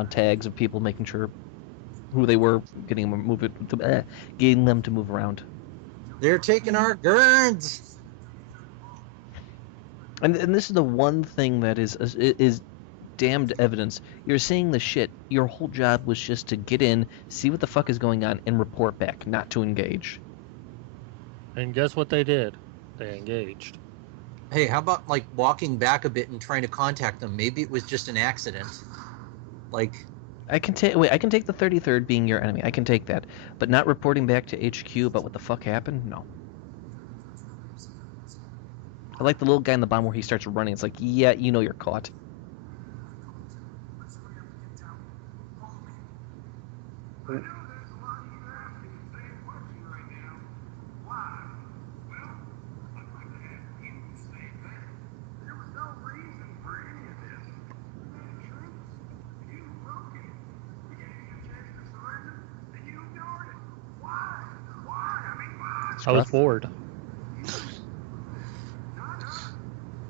tags of people, making sure who they were, getting them to move around. They're taking our guns. And this is the one thing that is damned evidence. You're seeing the shit. Your whole job was just to get in, see what the fuck is going on, and report back, not to engage. And guess what they did? They engaged. Hey, how about like walking back a bit and trying to contact them? Maybe it was just an accident. Like, I can take the 33rd being your enemy. I can take that, but not reporting back to HQ about what the fuck happened. No. I like the little guy in the bomb where he starts running. It's like, yeah, you know you're caught. Let's hurry up and get down. Follow me. I know there's a lot of you athletes staying watching right now. Why? Well, I'd like to have you stay back. There was no reason for any of this. We made troops. You broke it. We gave you a chance to surrender, and you ignored it. Why? Why? I mean, why? I was bored. Not us.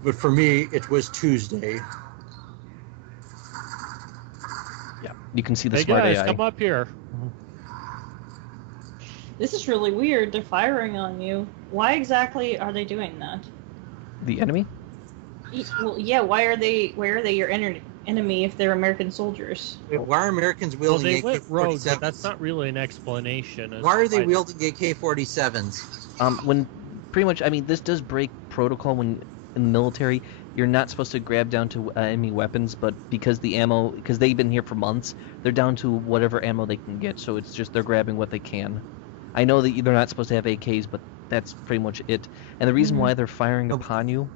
but for me, it was Tuesday. Yeah, you can see the Hey smart guys, AI. come up here. This is really weird. They're firing on you. Why exactly are they doing that? The enemy? Well, yeah. Why are they your enemy if they're American soldiers? Why are Americans Well, wielding they went rogue, AK-47s? but that's not really an explanation. as Why are to they wielding AK-47s? When pretty much, I mean, this does break protocol when in the military. You're not supposed to grab down to enemy weapons, but because they've been here for months, they're down to whatever ammo they can get. So it's just they're grabbing what they can. I know that they're not supposed to have AKs, but that's pretty much it. And the reason why they're firing No. upon you,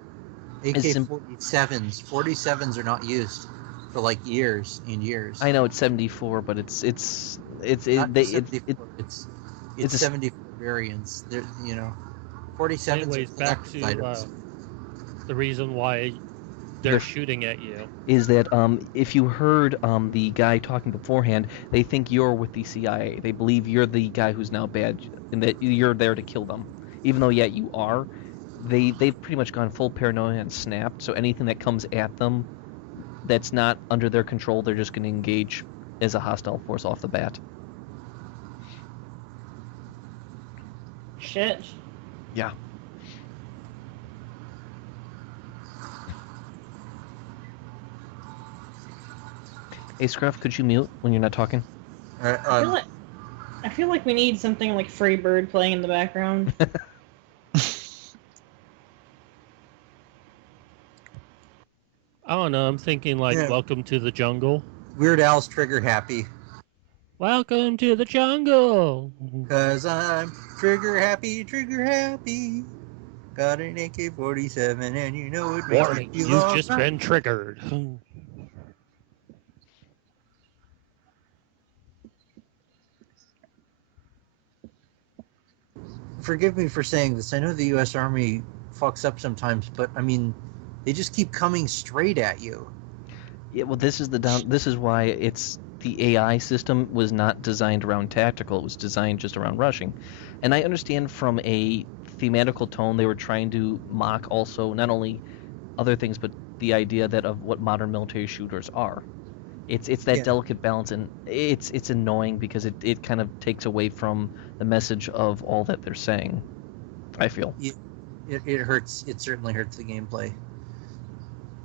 AK-47s. 47s are not used for like years and years. I know it's 74, but it's Not they 74, it's it's a- 74 variants. 47s Anyways, are back collector's to items. the reason why they're They're- shooting at you. is that if you heard the guy talking beforehand, they think you're with the CIA. They believe you're the guy who's now bad, and that you're there to kill them. Even though, yeah, you are. They've pretty much gone full paranoia and snapped. So anything that comes at them, that's not under their control, they're just going to engage as a hostile force off the bat. Shit. Yeah. Hey, Scruff, could you mute when you're not talking? I feel like we need something like Freebird playing in the background. I don't know. I'm thinking like, Yeah. welcome to the jungle. Weird Al's trigger happy. Welcome to the jungle. Cause I'm trigger happy. Got an AK-47 and you know it makes Warning, me feel you've just alright. been triggered. forgive me for saying this. I know the U.S. Army fucks up sometimes, but I mean, they just keep coming straight at you. Yeah, well, this is why it's the AI system was not designed around tactical. It was designed just around rushing. And I understand from a thematical tone they were trying to mock also not only other things but the idea that of what modern military shooters are. It's that delicate balance, and it's annoying because it kind of takes away from the message of all that they're saying, I feel. It hurts. It certainly hurts the gameplay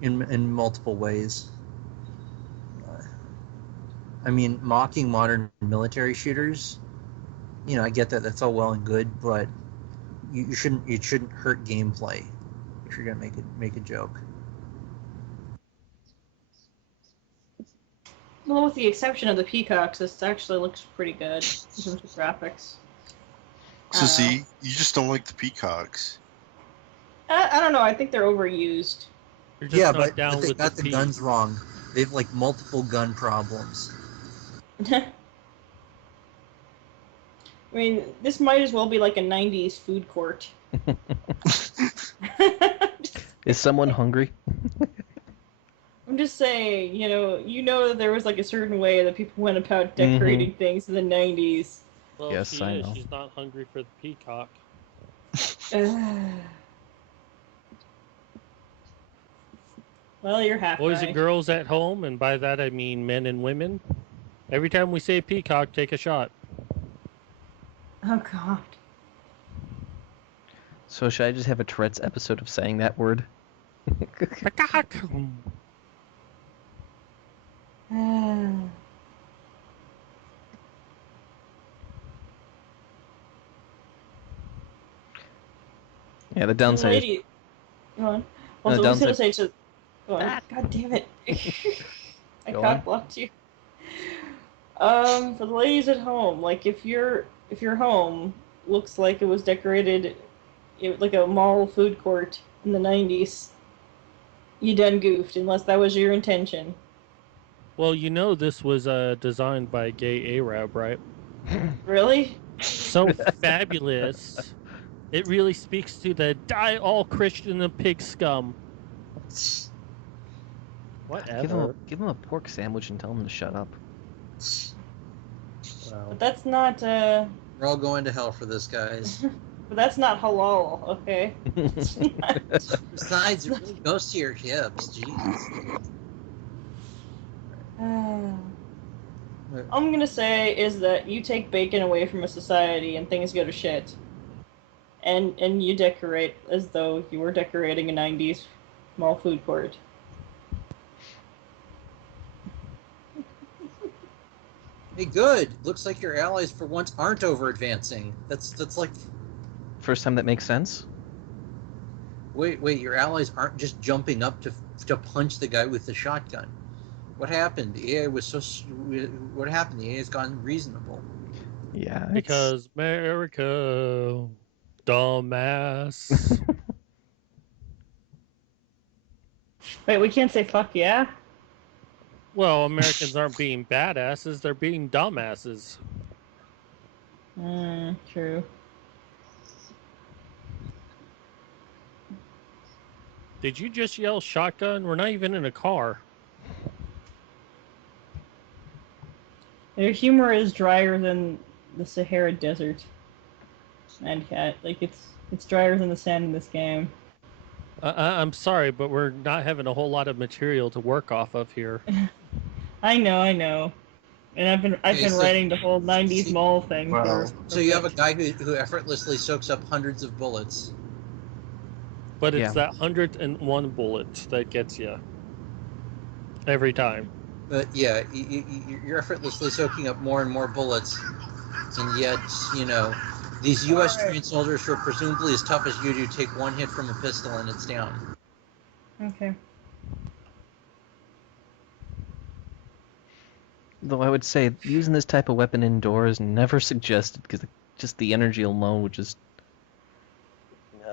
in multiple ways. I mean, mocking modern military shooters, I get that that's all well and good, but you shouldn't hurt gameplay if you're gonna make a joke. Well, with the exception of the peacocks, this actually looks pretty good in terms of graphics. So see, you just don't like the peacocks. I don't know. I think they're overused. You're just Yeah, not but down they with got the peas. guns wrong. They've like multiple gun problems. I mean, this might as well be like a 90s food court. Is someone hungry? I'm just saying, that there was like a certain way that people went about decorating things in the 90s. Well, Yes, she I is. know. She's not hungry for the peacock. Well, you're half Boys right. and girls at home, and by that I mean men and women. Every time we say peacock, take a shot. Oh, God. So should I just have a Tourette's episode of saying that word? Peacock! Yeah, the downside is Lady... Go on. No, Also, the I was going to downside- say to... Go on. God damn it. I Go cock on. blocked you. For the ladies at home, like if your home looks like it was decorated like a mall food court in the 90s, you done goofed, unless that was your intention. Well, this was designed by a gay Arab, right? Really? So fabulous. It really speaks to the die all Christian and pig scum. Whatever. Give him a pork sandwich and tell him to shut up. Wow. But that's not, We're all going to hell for this, guys. but that's not halal, okay? Besides, it really goes to your hips. Jeez. All I'm gonna say is that you take bacon away from a society and things go to shit. And you decorate as though you were decorating a 90s mall food court. Hey, good. Looks like your allies for once aren't over advancing. That's like, First time that makes sense? wait, your allies aren't just jumping up to punch the guy with the shotgun. What happened? The AI was what happened? The AI has gone reasonable. Yeah. Because America, dumbass. Wait, we can't say fuck yeah? Well, Americans aren't being badasses, they're being dumbasses. True. Did you just yell shotgun? We're not even in a car. Their humor is drier than the Sahara Desert. And cat, like it's drier than the sand in this game. I'm sorry, but we're not having a whole lot of material to work off of here. I know. And I've been writing the whole 90s mall thing. So you have a guy who effortlessly soaks up hundreds of bullets. But it's Yeah. that 101 bullet that gets you. Every time. But yeah, you're effortlessly soaking up more and more bullets, and yet, these U.S. trained soldiers who are presumably as tough as you do take one hit from a pistol and it's down. Okay. Though I would say using this type of weapon indoors never suggested because just the energy alone would just.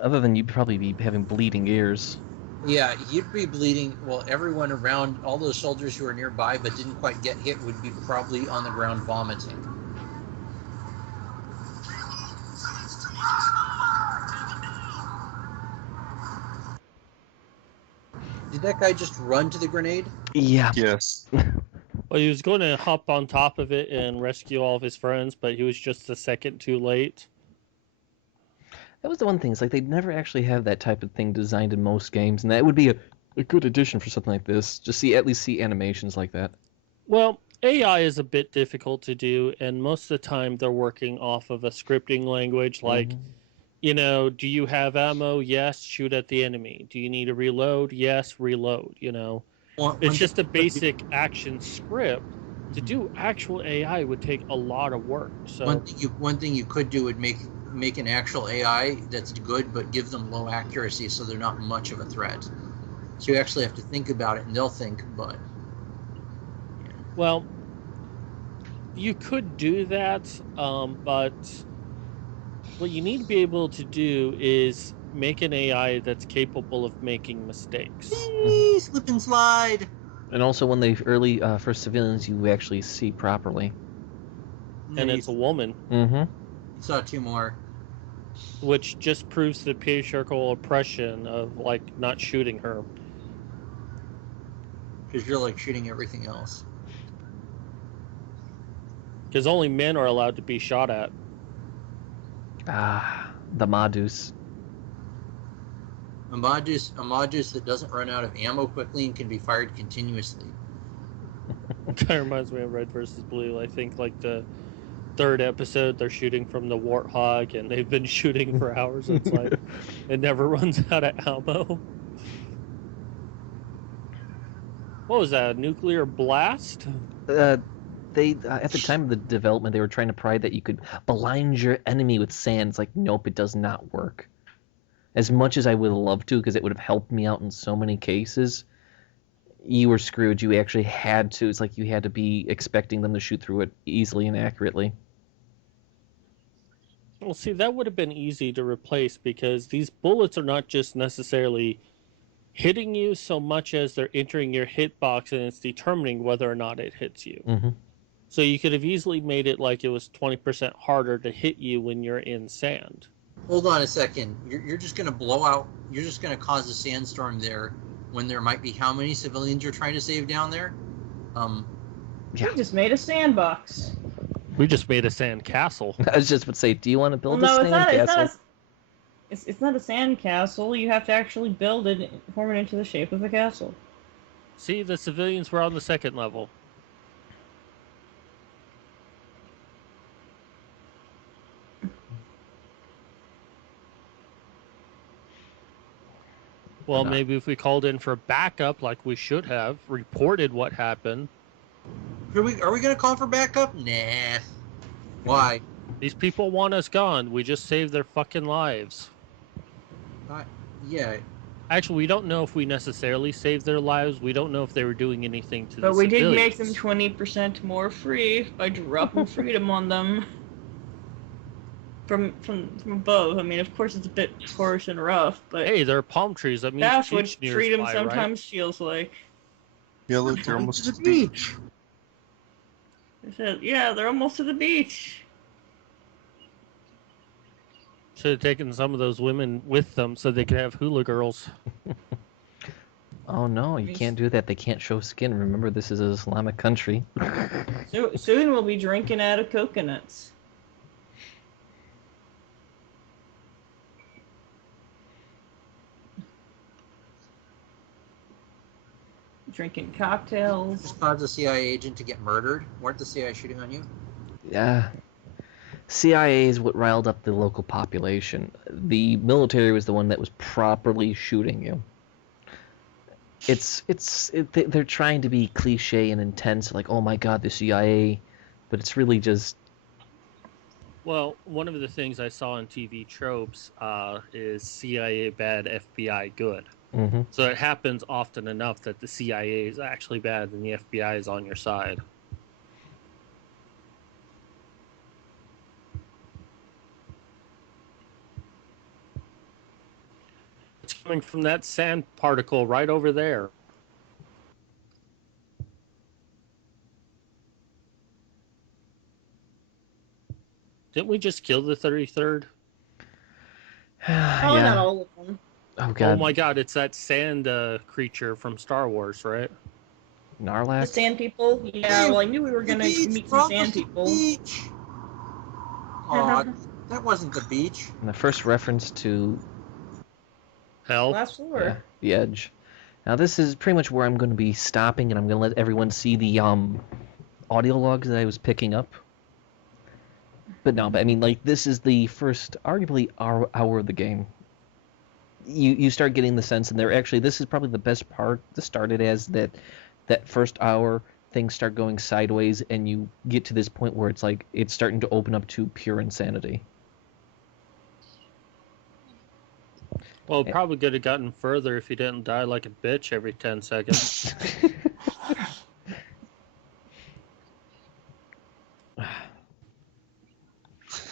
Other than you'd probably be having bleeding ears. Yeah, you'd be bleeding. Well, everyone around, all those soldiers who are nearby but didn't quite get hit would be probably on the ground vomiting. Did that guy just run to the grenade? Yeah. Yes. Well, he was going to hop on top of it and rescue all of his friends, but he was just a second too late. That was the one thing. It's like they'd never actually have that type of thing designed in most games, and that would be a good addition for something like this. Just at least see animations like that. Well, AI is a bit difficult to do, and most of the time they're working off of a scripting language like, you know, do you have ammo? Yes, shoot at the enemy. Do you need to reload? Yes, reload, you know. It's just a basic action script. To do actual AI would take a lot of work. So one thing you could do would make an actual AI that's good, but give them low accuracy, so they're not much of a threat. So you actually have to think about it, and they'll think. But well, you could do that, but what you need to be able to do is make an AI that's capable of making mistakes. Slip and slide. And also when the early first civilians you actually see properly. And it's a woman. Mm-hmm. Saw two more. Which just proves the patriarchal oppression of, like, not shooting her. Because you're, like, shooting everything else. Because only men are allowed to be shot at. Ah, the Madus. A Modus that doesn't run out of ammo quickly and can be fired continuously. Kind of reminds me of Red versus Blue. I think, like, the third episode, they're shooting from the Warthog, and they've been shooting for hours. It's like, it never runs out of ammo. What was that, a nuclear blast? They at the time of the development, they were trying to pride that you could blind your enemy with sand. It's like, nope, it does not work. As much as I would love to, because it would have helped me out in so many cases, you were screwed. You actually had to. It's like you had to be expecting them to shoot through it easily and accurately. Well, see, that would have been easy to replace, because these bullets are not just necessarily hitting you so much as they're entering your hitbox, and it's determining whether or not it hits you. Mm-hmm. So you could have easily made it like it was 20% harder to hit you when you're in sand. Hold on a second. You're just going to blow out. You're just going to cause a sandstorm there when there might be how many civilians you're trying to save down there? Yeah. We just made a sandbox. We just made a sand castle. I was just about to say, do you want to build Well, a no, sand castle? It's not a sand castle. You have to actually build it, form it into the shape of a castle. See, the civilians were on the second level. Well, maybe if we called in for backup, like we should have, reported what happened. Are we going to call for backup? Nah. Why? These people want us gone. We just saved their fucking lives. Yeah. Actually, we don't know if we necessarily saved their lives. We don't know if they were doing anything to the But we did civilians. make them 20% more free by dropping freedom on them. From above. I mean, of course, it's a bit coarse and rough, but Hey, there are palm trees. That means that's what beach freedom nearby, sometimes feels like. Yeah, look, they're almost to the beach. I said, yeah, they're almost to the beach. Should have taken some of those women with them so they could have hula girls. Oh no, you can't do that. They can't show skin. Remember, this is an Islamic country. So soon we'll be drinking out of coconuts. Drinking cocktails. Just caused a CIA agent to get murdered. Weren't the CIA shooting on you? Yeah. CIA is what riled up the local population. The military was the one that was properly shooting you. They're trying to be cliche and intense, like, oh my god, the CIA, but it's really just... Well, one of the things I saw on TV tropes is CIA bad, FBI good. Mm-hmm. So it happens often enough that the CIA is actually bad and the FBI is on your side. It's coming from that sand particle right over there. Didn't we just kill the 33rd? Probably not all of them. Oh god. Oh my god, it's that sand creature from Star Wars, right? The Narlac? sand people? Yeah, well, I knew we were gonna The beach, meet some Rob, sand the people. beach. Aw, that wasn't the beach. And the first reference to Hell. Last floor. the edge. Now this is pretty much where I'm going to be stopping, and I'm going to let everyone see the audio logs that I was picking up. But no, I mean, like, this is the first, arguably, hour of the game. You start getting the sense, and this is probably the best part to start it as, that first hour, things start going sideways, and you get to this point where it's like, it's starting to open up to pure insanity. Well, it probably could have gotten further if you didn't die like a bitch every 10 seconds.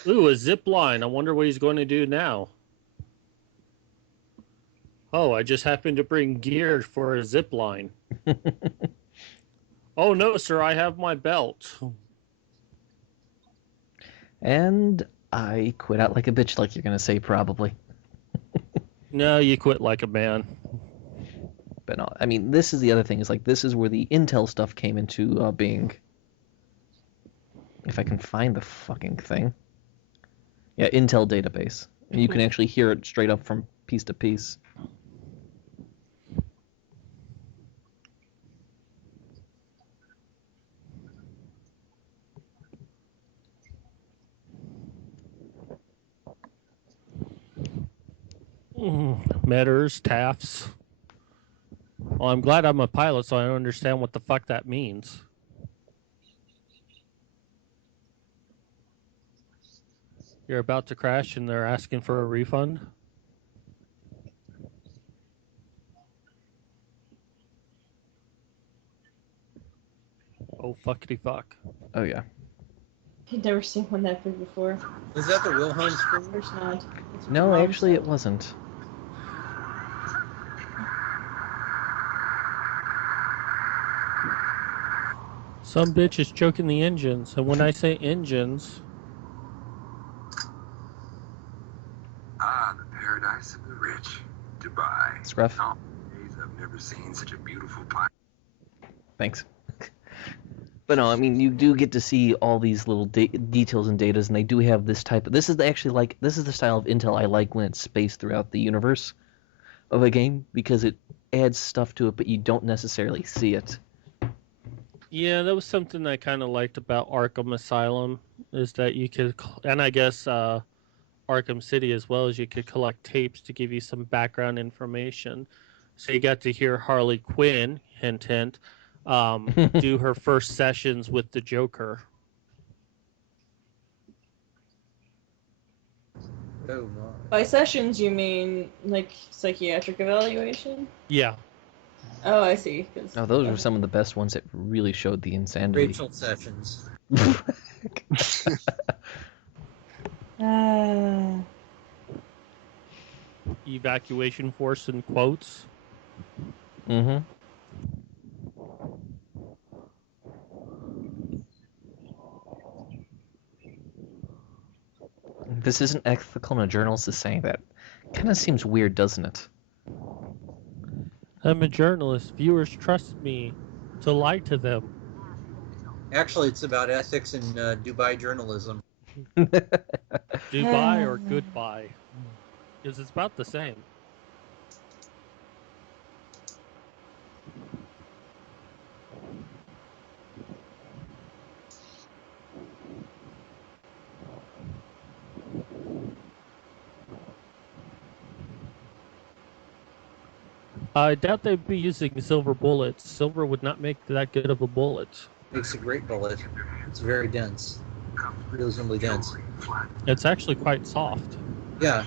Ooh, a zip line. I wonder what he's going to do now. Oh, I just happened to bring gear for a zip line. Oh no, sir, I have my belt. And I quit out like a bitch, like you're going to say, probably. No, you quit like a man. But no, I mean, this is the other thing. Is like, this is where the Intel stuff came into being. If I can find the fucking thing. Yeah, Intel database. And you can actually hear it straight up from piece to piece. Metters, Tafts. Well, I'm glad I'm a pilot, so I understand what the fuck that means. You're about to crash and they're asking for a refund? Oh, fuckity fuck. Oh, yeah. I'd never seen one that big before. Was that the Wilhelm scream? Of course not. It's No, Mom's actually, it house. wasn't. Some bitch is choking the engines, and when I say engines, Ah, the paradise of the rich. Dubai. Scruff. Nowadays, I've never seen such a beautiful planet. Thanks. But no, I mean, you do get to see all these little details and datas, and they do have this type of... This is the style of Intel I like when it's spaced throughout the universe of a game, because it adds stuff to it, but you don't necessarily see it. yeah, that was something I kind of liked about Arkham Asylum, is that you could, and I guess Arkham City as well, as you could collect tapes to give you some background information. So you got to hear Harley Quinn, hint hint, do her first sessions with the Joker. Oh my. By sessions, you mean like psychiatric evaluation? Yeah. Oh, I see. Oh, those were some of the best ones that really showed the insanity. Rachel Sessions. Evacuation force in quotes. Mm-hmm. This isn't ethical, and a journalist is saying that. Kind of seems weird, doesn't it? I'm a journalist. Viewers trust me to lie to them. Actually, it's about ethics in Dubai journalism. Dubai or goodbye? Because it's about the same. I doubt they'd be using silver bullets. Silver would not make that good of a bullet. Makes a great bullet. It's very dense. Reasonably dense. It's actually quite soft. Yeah.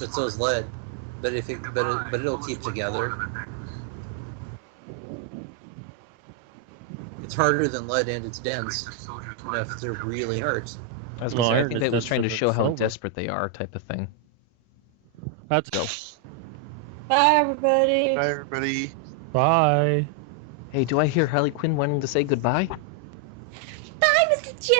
But so is lead. But it'll keep together. It's harder than lead and it's dense enough to really hurt. I was Well, gonna say, I iron think is that was denser trying to than show how silver. desperate they are, type of thing. Let's go. Bye, everybody. Bye, everybody. Bye. Hey, do I hear Harley Quinn wanting to say goodbye? Bye, Mr. J.